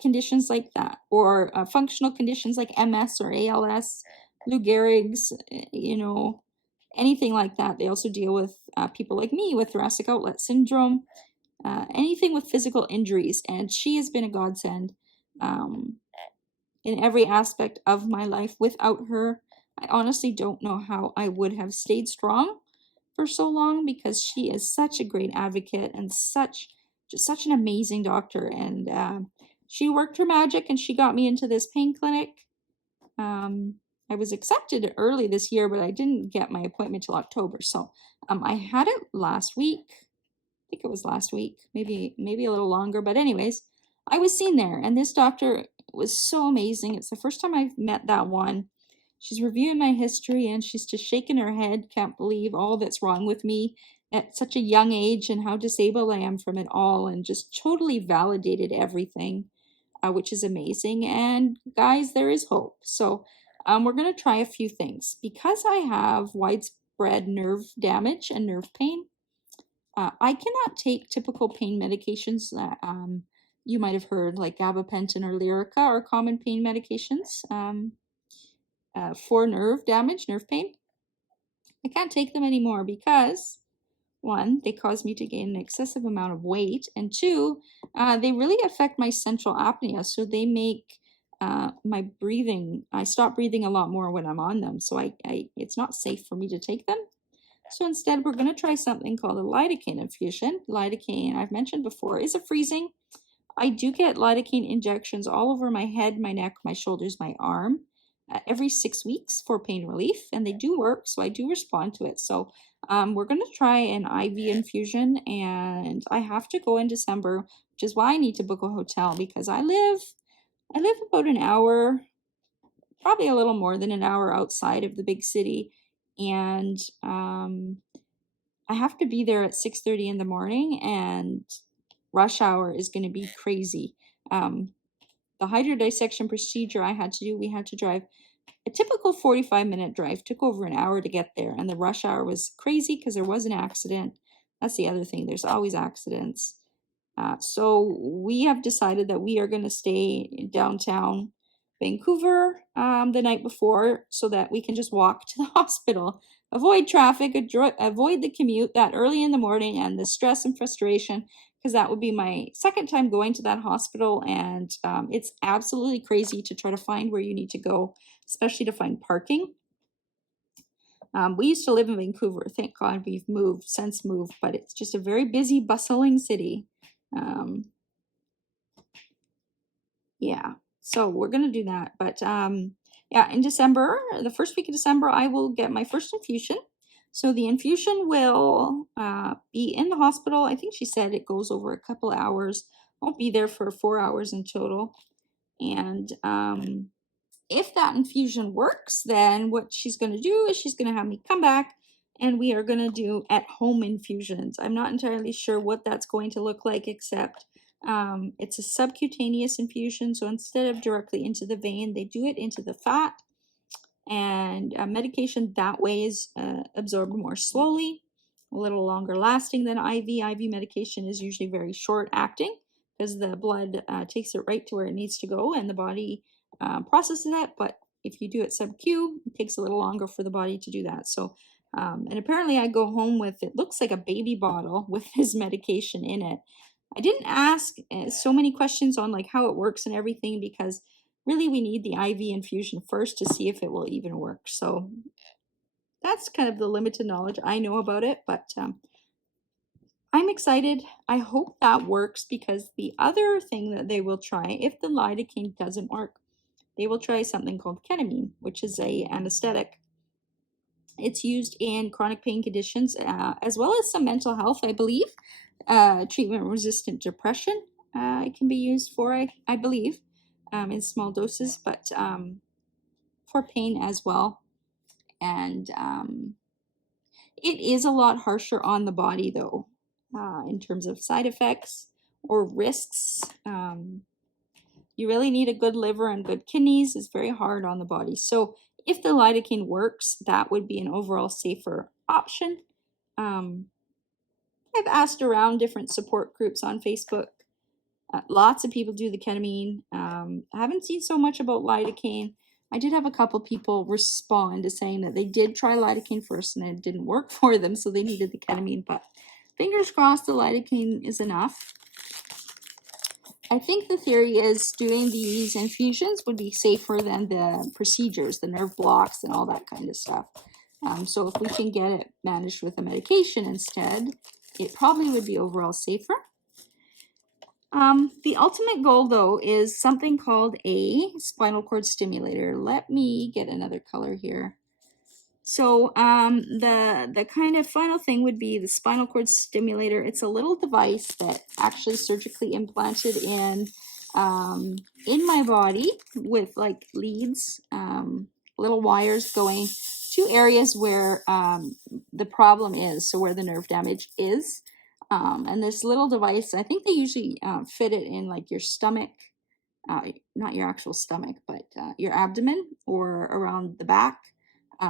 conditions like that, or functional conditions like MS or ALS, Lou Gehrig's, anything like that. They also deal with people like me with thoracic outlet syndrome, anything with physical injuries. And she has been a godsend in every aspect of my life. Without her, I honestly don't know how I would have stayed strong for so long, because she is such a great advocate and just such an amazing doctor. And she worked her magic, and she got me into this pain clinic. I was accepted early this year, but I didn't get my appointment till October. So I had it last week. I think it was last week, maybe a little longer. But anyways, I was seen there, and this doctor was so amazing. It's the first time I've met that one. She's reviewing my history, and she's just shaking her head. Can't believe all that's wrong with me at such a young age and how disabled I am from it all, and just totally validated everything, which is amazing. And guys, there is hope. So we're going to try a few things. Because I have widespread nerve damage and nerve pain, I cannot take typical pain medications you might have heard, like gabapentin or Lyrica are common pain medications for nerve damage, nerve pain. I can't take them anymore because, one, they cause me to gain an excessive amount of weight, and two, they really affect my central apnea. So they make my breathing, I stop breathing a lot more when I'm on them. So it's not safe for me to take them. So instead, we're going to try something called a lidocaine infusion. Lidocaine, I've mentioned before, is a freezing. I do get lidocaine injections all over my head, my neck, my shoulders, my arm every 6 weeks for pain relief, and they do work, so I do respond to it. So we're going to try an IV infusion, and I have to go in December, which is why I need to book a hotel, because I live about an hour, probably a little more than an hour outside of the big city, and I have to be there at 6:30 in the morning, and rush hour is going to be crazy. The hydrodissection procedure I had to do, we had to drive a typical 45-minute drive, took over an hour to get there, and the rush hour was crazy because there was an accident. That's the other thing, there's always accidents. So we have decided that we are going to stay in downtown Vancouver the night before so that we can just walk to the hospital, avoid traffic, avoid the commute that early in the morning and the stress and frustration, because that would be my second time going to that hospital, and it's absolutely crazy to try to find where you need to go, especially to find parking. We used to live in Vancouver. Thank God we've since moved, but it's just a very busy, bustling city. Yeah, so we're gonna do that. But yeah, in December, the first week of December, I will get my first infusion. So the infusion will be in the hospital. I think she said it goes over a couple hours. Won't be there for 4 hours in total. And if that infusion works, then what she's going to do is she's going to have me come back and we are going to do at-home infusions. I'm not entirely sure what that's going to look like, except it's a subcutaneous infusion. So instead of directly into the vein, they do it into the fat. And medication that way is absorbed more slowly, a little longer lasting than IV. IV medication is usually very short acting because the blood takes it right to where it needs to go and the body processes that. But if you do it sub-Q, it takes a little longer for the body to do that. So, and apparently I go home with, it looks like a baby bottle with this medication in it. I didn't ask so many questions on like how it works and everything, because really we need the IV infusion first to see if it will even work. So that's kind of the limited knowledge I know about it, but I'm excited. I hope that works, because the other thing that they will try, if the lidocaine doesn't work, they will try something called ketamine, which is a anesthetic. It's used in chronic pain conditions as well as some mental health, I believe. Treatment-resistant depression it can be used for, I believe, in small doses, but for pain as well. And it is a lot harsher on the body, though, in terms of side effects or risks. You really need a good liver and good kidneys. It's very hard on the body. So if the lidocaine works, that would be an overall safer option. I've asked around different support groups on Facebook. Lots of people do the ketamine. I haven't seen so much about lidocaine. I did have a couple people respond to saying that they did try lidocaine first and it didn't work for them, so they needed the ketamine. But fingers crossed the lidocaine is enough. I think the theory is doing these infusions would be safer than the procedures, the nerve blocks and all that kind of stuff. So if we can get it managed with a medication instead, it probably would be overall safer. The ultimate goal, though, is something called a spinal cord stimulator. Let me get another color here. So the kind of final thing would be the spinal cord stimulator. It's a little device that actually surgically implanted in my body with like leads, little wires going to areas where the problem is, so where the nerve damage is. And this little device, I think they usually fit it in like your stomach, not your actual stomach, but your abdomen or around the back.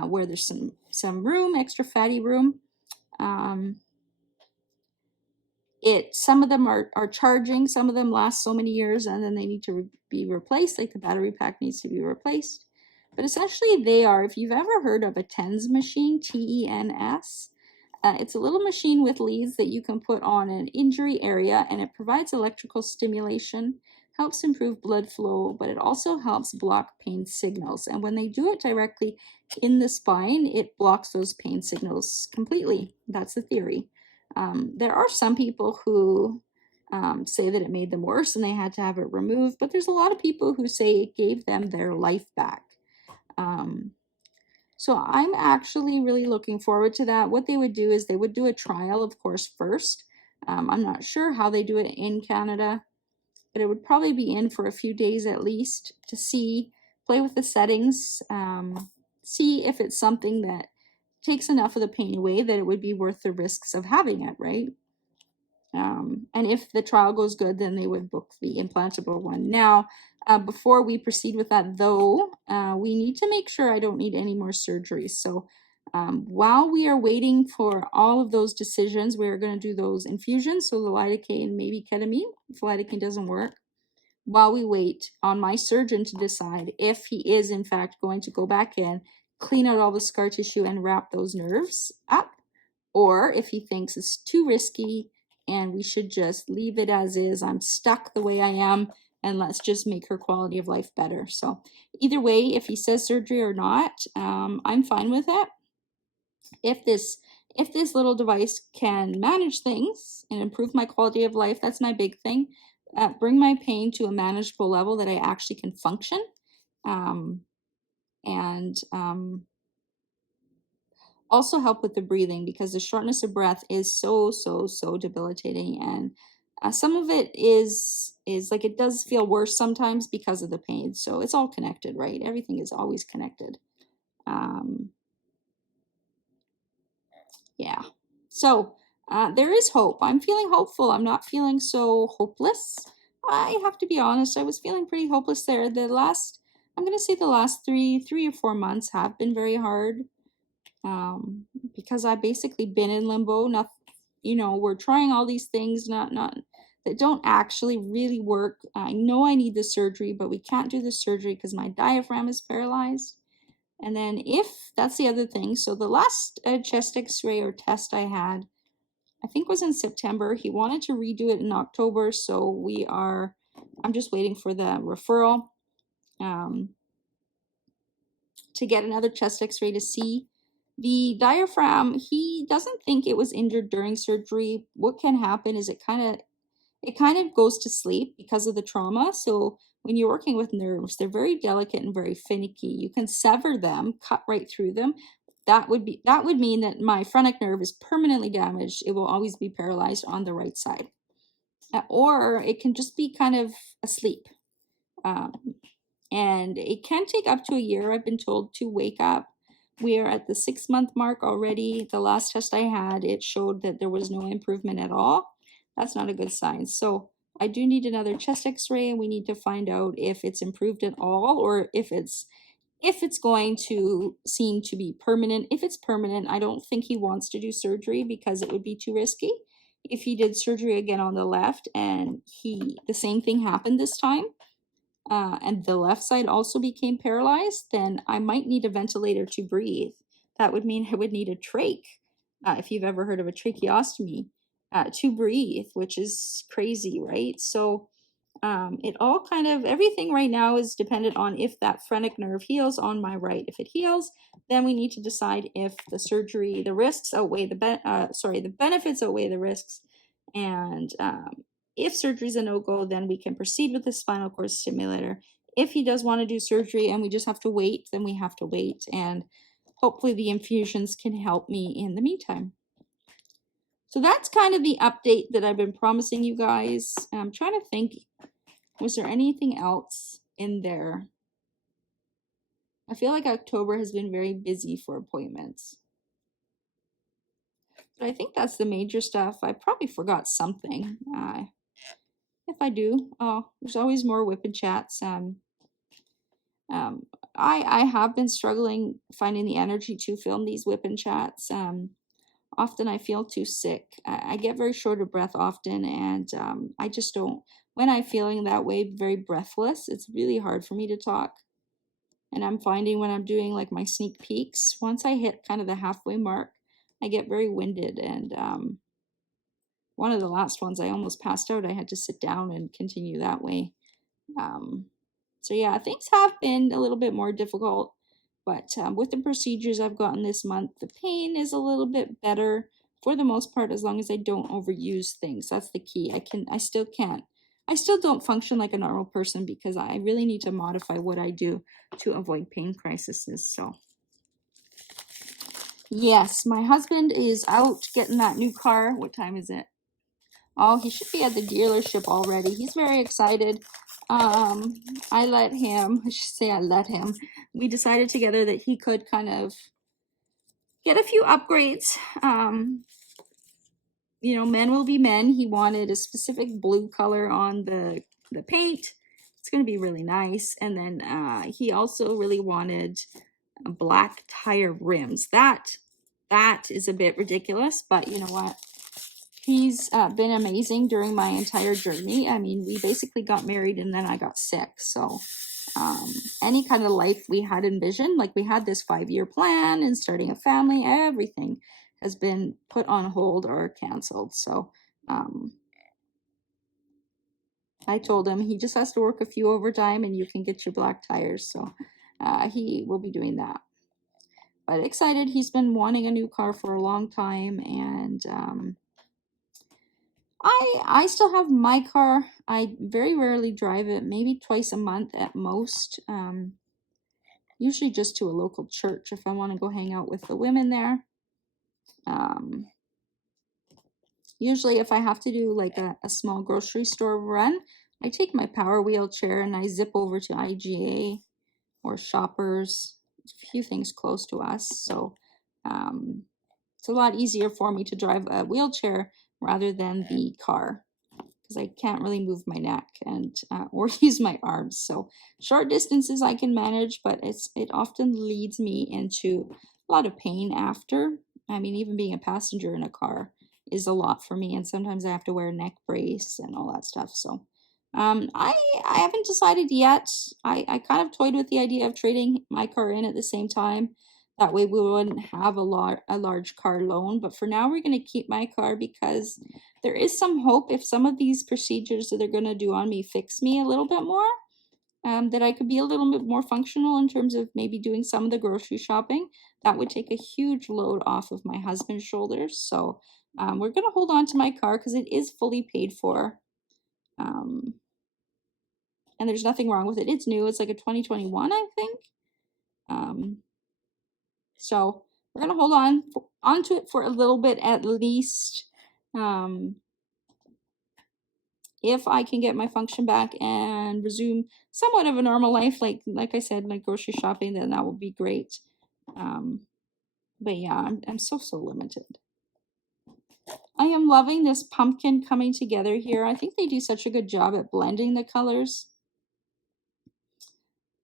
Where there's some room, extra fatty room. Some of them are charging, some of them last so many years and then they need to be replaced, like the battery pack needs to be replaced. But essentially they are, if you've ever heard of a TENS machine, TENS, it's a little machine with leads that you can put on an injury area, and it provides electrical stimulation, helps improve blood flow, but it also helps block pain signals. And when they do it directly in the spine, it blocks those pain signals completely. That's the theory. There are some people who say that it made them worse and they had to have it removed, but there's a lot of people who say it gave them their life back. So I'm actually really looking forward to that. What they would do is they would do a trial, of course, first. I'm not sure how they do it in Canada, but it would probably be in for a few days at least to see, play with the settings, see if it's something that takes enough of the pain away that it would be worth the risks of having it, right? And if the trial goes good, then they would book the implantable one. Now, before we proceed with that, though, we need to make sure I don't need any more surgeries. So while we are waiting for all of those decisions, we're going to do those infusions. So the lidocaine, maybe ketamine, if lidocaine doesn't work, while we wait on my surgeon to decide if he is in fact going to go back in, clean out all the scar tissue and wrap those nerves up, or if he thinks it's too risky and we should just leave it as is. I'm stuck the way I am, and let's just make her quality of life better. So either way, if he says surgery or not, I'm fine with it. If this little device can manage things and improve my quality of life, that's my big thing. Bring my pain to a manageable level that I actually can function. Also help with the breathing, because the shortness of breath is so debilitating, and some of it is like, it does feel worse sometimes because of the pain. So it's all connected, right? Everything is always connected. Yeah, so there is hope. I'm feeling hopeful. I'm not feeling so hopeless. I have to be honest, I was feeling pretty hopeless there. I'm gonna say the last three or 4 months have been very hard. Because I've basically been in limbo. Not, we're trying all these things, not that don't actually really work. I know I need the surgery, but we can't do the surgery because my diaphragm is paralyzed. And then that's the other thing. So the last chest x-ray or test I had, I think was in September. He wanted to redo it in October. So I'm just waiting for the referral to get another chest x-ray to see. The diaphragm, he doesn't think it was injured during surgery. What can happen is it kind of goes to sleep because of the trauma. So when you're working with nerves, they're very delicate and very finicky. You can sever them, cut right through them. That would mean that my phrenic nerve is permanently damaged. It will always be paralyzed on the right side. Or it can just be kind of asleep. And it can take up to a year, I've been told, to wake up. We are at the 6-month mark already. The last test I had, it showed that there was no improvement at all. That's not a good sign. So I do need another chest x-ray, and we need to find out if it's improved at all, or if it's going to seem to be permanent. If it's permanent, I don't think he wants to do surgery because it would be too risky. If he did surgery again on the left and the same thing happened this time, and the left side also became paralyzed, then I might need a ventilator to breathe. That would mean I would need a trach, if you've ever heard of a tracheostomy, to breathe, which is crazy, right? So it all everything right now is dependent on if that phrenic nerve heals on my right. If it heals, then we need to decide if the surgery, the risks outweigh the benefits outweigh the risks, and if surgery is a no-go, then we can proceed with the spinal cord stimulator. If he does want to do surgery and we just have to wait, then we have to wait, and hopefully the infusions can help me in the meantime. So that's kind of the update that I've been promising you guys. I'm trying to think, was there anything else in there? I feel like October has been very busy for appointments. But I think that's the major stuff. I probably forgot something. If I do, there's always more WIP chats. I have been struggling finding the energy to film these WIP chats. often I feel too sick. I get very short of breath often, and I just don't, when I'm feeling that way, very breathless, it's really hard for me to talk. And I'm finding when I'm doing like my sneak peeks, once I hit kind of the halfway mark, I get very winded. And one of the last ones, I almost passed out. I had to sit down and continue that way. Um, so yeah, things have been a little bit more difficult, but with the procedures I've gotten this month, the pain is a little bit better for the most part, as long as I don't overuse things. That's the key. I still don't function like a normal person because I really need to modify what I do to avoid pain crises. So yes, my husband is out getting that new car. What time is it? Oh, he should be at the dealership already. He's very excited. I let him, I should say I let him. We decided together that he could kind of get a few upgrades. You know, men will be men. He wanted a specific blue color on the paint. It's going to be really nice. And then he also really wanted black tire rims. That is a bit ridiculous, but you know what? He's been amazing during my entire journey. I mean, we basically got married and then I got sick. So any kind of life we had envisioned, like we had this 5-year plan and starting a family, everything has been put on hold or canceled. So I told him he just has to work a few overtime and you can get your black tires. So he will be doing that. But excited. He's been wanting a new car for a long time, and I still have my car. I very rarely drive it, maybe twice a month at most. Usually just to a local church if I want to go hang out with the women there. Usually if I have to do like a small grocery store run, I take my power wheelchair and I zip over to IGA or Shoppers, a few things close to us. So it's a lot easier for me to drive a wheelchair rather than the car, because I can't really move my neck and or use my arms. So short distances I can manage, but it often leads me into a lot of pain after. I mean, even being a passenger in a car is a lot for me, and sometimes I have to wear a neck brace and all that stuff. So I haven't decided yet. I kind of toyed with the idea of trading my car in at the same time. That way we wouldn't have a large car loan. But for now, we're going to keep my car because there is some hope if some of these procedures that they're going to do on me fix me a little bit more, that I could be a little bit more functional in terms of maybe doing some of the grocery shopping. That would take a huge load off of my husband's shoulders. So we're going to hold on to my car because it is fully paid for. And there's nothing wrong with it. It's new. It's like a 2021, I think. So we're going to hold on to it for a little bit at least. If I can get my function back and resume somewhat of a normal life, like I said, like grocery shopping, then that will be great. But yeah, I'm so limited. I am loving this pumpkin coming together here. I think they do such a good job at blending the colors.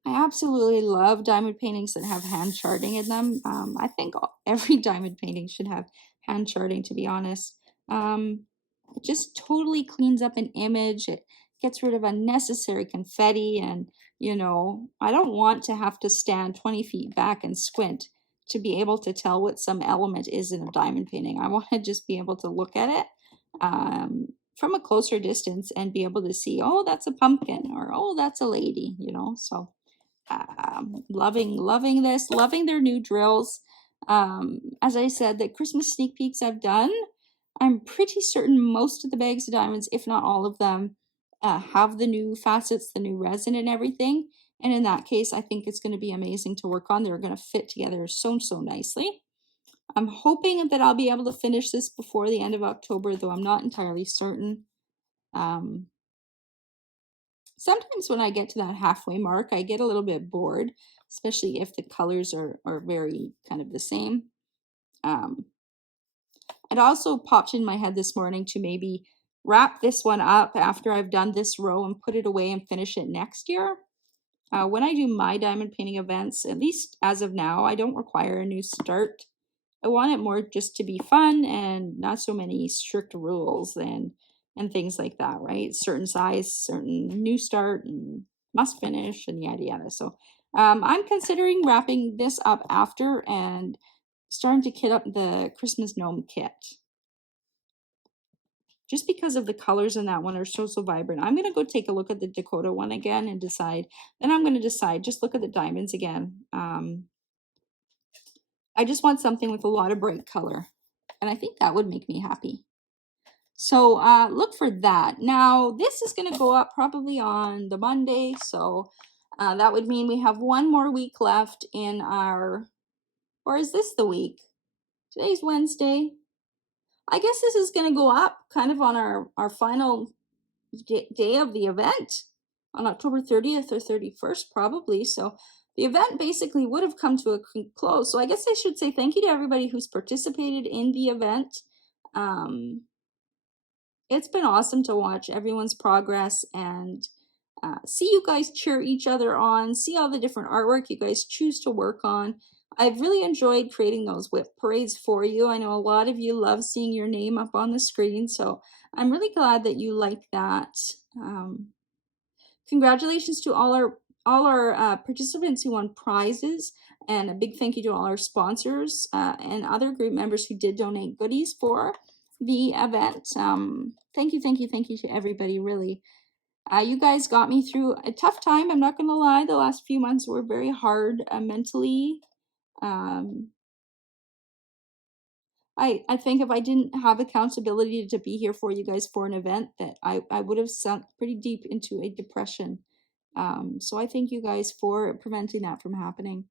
I absolutely love diamond paintings that have hand charting in them. I think every diamond painting should have hand charting, to be honest. It just totally cleans up an image. It gets rid of unnecessary confetti. And, you know, I don't want to have to stand 20 feet back and squint to be able to tell what some element is in a diamond painting. I want to just be able to look at it from a closer distance and be able to see, oh, that's a pumpkin, or oh, that's a lady, you know. So loving this, loving their new drills. As I said, the Christmas sneak peeks I've done, I'm pretty certain most of the bags of diamonds, if not all of them, have the new facets, the new resin and everything. And in that case, I think it's going to be amazing to work on. They're going to fit together so nicely. I'm hoping that I'll be able to finish this before the end of October, though I'm not entirely certain. Sometimes when I get to that halfway mark, I get a little bit bored, especially if the colors are very kind of the same. It also popped in my head this morning to maybe wrap this one up after I've done this row and put it away and finish it next year. When I do my diamond painting events, at least as of now, I don't require a new start. I want it more just to be fun and not so many strict rules and things like that, right? Certain size, certain new start, and must finish, and yada yada. So I'm considering wrapping this up after and starting to kit up the Christmas gnome kit. Just because of the colors in that one are so vibrant. I'm gonna go take a look at the Dakota one again and decide. Then I'm gonna decide, just look at the diamonds again. I just want something with a lot of bright color, and I think that would make me happy. So look for that. Now this is gonna go up probably on the Monday, so that would mean we have one more week left in our, or is this the week? Today's Wednesday. I guess this is gonna go up kind of on our final day of the event on October 30th or 31st, probably. So the event basically would have come to a close. So I guess I should say thank you to everybody who's participated in the event. It's been awesome to watch everyone's progress and see you guys cheer each other on, see all the different artwork you guys choose to work on. I've really enjoyed creating those WIP parades for you. I know a lot of you love seeing your name up on the screen, so I'm really glad that you like that. Congratulations to all our participants who won prizes, and a big thank you to all our sponsors and other group members who did donate goodies for the event. Thank you to everybody, really. You guys got me through a tough time. I'm not gonna lie, the last few months were very hard mentally. I think if I didn't have accountability to be here for you guys for an event, that I would have sunk pretty deep into a depression. So I thank you guys for preventing that from happening.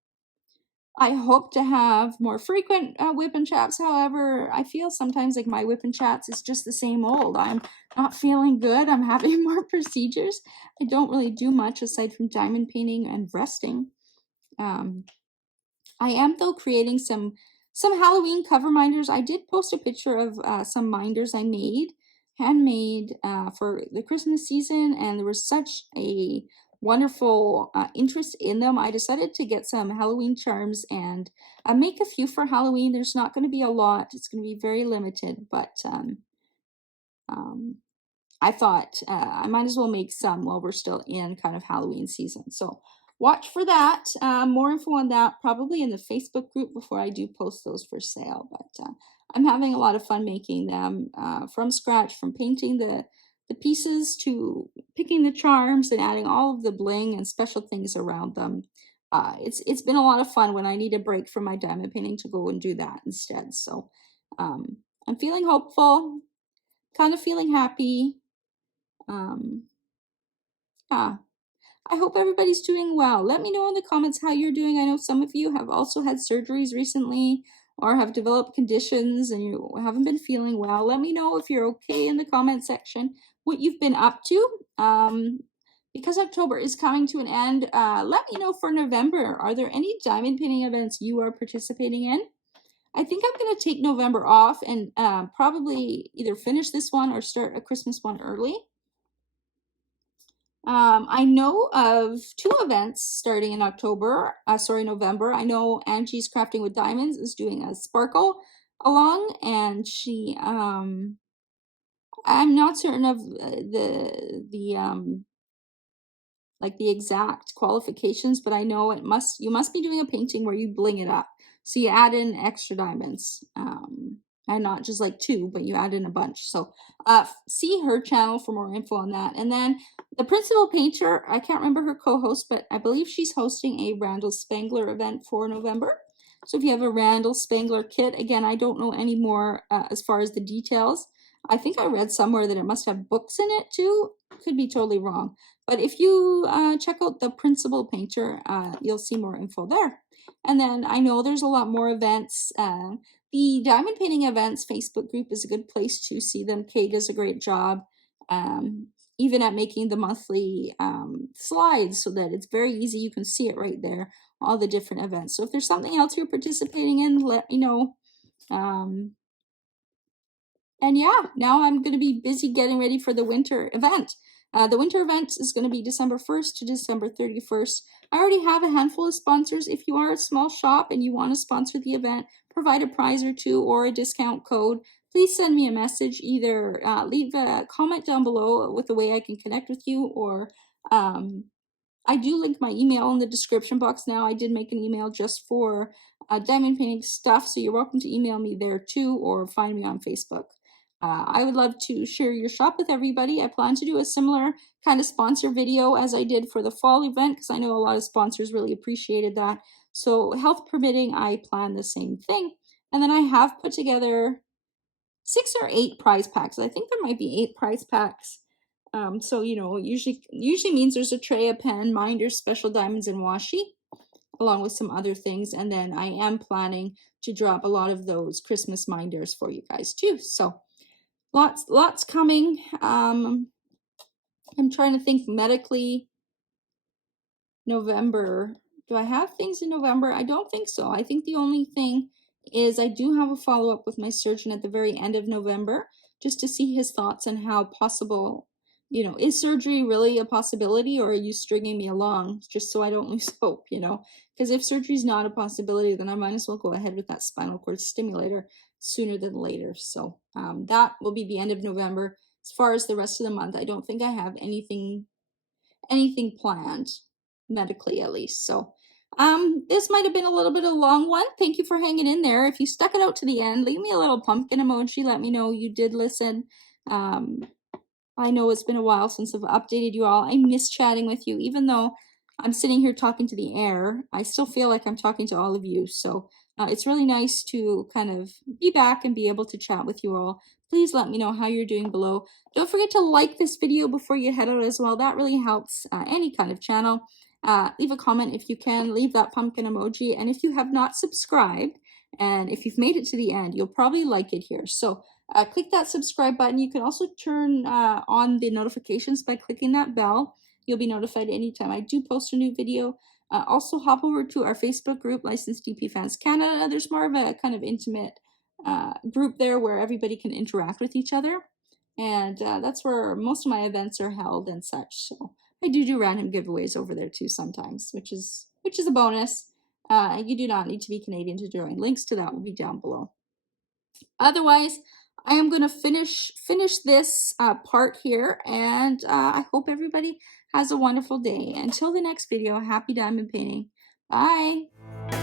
I hope to have more frequent WIP and chats. However, I feel sometimes like my WIP and chats is just the same old. I'm not feeling good. I'm having more procedures. I don't really do much aside from diamond painting and resting. I am though creating some Halloween cover minders. I did post a picture of some minders I made, handmade for the Christmas season, and there was such a wonderful interest in them. I decided to get some Halloween charms and make a few for Halloween. There's not going to be a lot. It's going to be very limited, but I thought I might as well make some while we're still in kind of Halloween season. So watch for that. More info on that probably in the Facebook group before I do post those for sale. But I'm having a lot of fun making them from scratch, from painting the pieces to picking the charms and adding all of the bling and special things around them. It's been a lot of fun when I need a break from my diamond painting to go and do that instead. So I'm feeling hopeful, kind of feeling happy. Yeah, I hope everybody's doing well. Let me know in the comments how you're doing. I know some of you have also had surgeries recently or have developed conditions and you haven't been feeling well. Let me know if you're okay in the comment section, what you've been up to. Because October is coming to an end, let me know for November. Are there any diamond painting events you are participating in? I think I'm going to take November off and probably either finish this one or start a Christmas one early. I know of 2 events starting in November. I know Angie's Crafting with Diamonds is doing a sparkle along, and she, I'm not certain of the exact qualifications, but I know you must be doing a painting where you bling it up. So you add in extra diamonds. And not just like 2, but you add in a bunch. So see her channel for more info on that. And then the principal painter, I can't remember her co-host, but I believe she's hosting a Randall Spangler event for November. So if you have a Randall Spangler kit, again, I don't know any more as far as the details. I think I read somewhere that it must have books in it too. Could be totally wrong. But if you check out the principal painter, you'll see more info there. And then I know there's a lot more events. The Diamond Painting Events Facebook group is a good place to see them. Kay does a great job, even at making the monthly slides so that it's very easy. You can see it right there, all the different events. So if there's something else you're participating in, let me know. And yeah, now I'm going to be busy getting ready for the winter event. The winter event is going to be December 1st to December 31st. I already have a handful of sponsors. If you are a small shop and you want to sponsor the event, provide a prize or two or a discount code, please send me a message. Either leave a comment down below with the way I can connect with you, or I do link my email in the description box now. I did make an email just for diamond painting stuff, so you're welcome to email me there too, or find me on Facebook. I would love to share your shop with everybody. I plan to do a similar kind of sponsor video as I did for the fall event, because I know a lot of sponsors really appreciated that. So health permitting, I plan the same thing. And then I have put together 6 or 8 prize packs. I think there might be 8 prize packs. So, you know, usually means there's a tray, a pen, minders, special diamonds, and washi, along with some other things. And then I am planning to drop a lot of those Christmas minders for you guys too. So lots coming. I'm trying to think medically. November. Do I have things in November? I don't think so. I think the only thing is I do have a follow-up with my surgeon at the very end of November, just to see his thoughts on how possible, you know, is surgery really a possibility, or are you stringing me along just so I don't lose hope, you know? Because if surgery is not a possibility, then I might as well go ahead with that spinal cord stimulator sooner than later. So that will be the end of November. As far as the rest of the month, I don't think I have anything planned, medically at least. So this might have been a little bit of a long one. Thank you for hanging in there. If you stuck it out to the end, leave me a little pumpkin emoji. Let me know you did listen. I know it's been a while since I've updated you all. I miss chatting with you. Even though I'm sitting here talking to the air, I still feel like I'm talking to all of you. So it's really nice to kind of be back and be able to chat with you all. Please let me know how you're doing below. Don't forget to like this video before you head out as well. That really helps any kind of channel. Leave a comment if you can. Leave that pumpkin emoji. And if you have not subscribed, and if you've made it to the end, you'll probably like it here. So click that subscribe button. You can also turn on the notifications by clicking that bell. You'll be notified anytime I do post a new video. Also hop over to our Facebook group, Licensed DP Fans Canada. There's more of a kind of intimate group there where everybody can interact with each other. And that's where most of my events are held and such. So I do random giveaways over there too sometimes, which is a bonus. You do not need to be Canadian to join. Links to that will be down below. Otherwise, I am going to finish this part here, and I hope everybody has a wonderful day. Until the next video, happy diamond painting. Bye.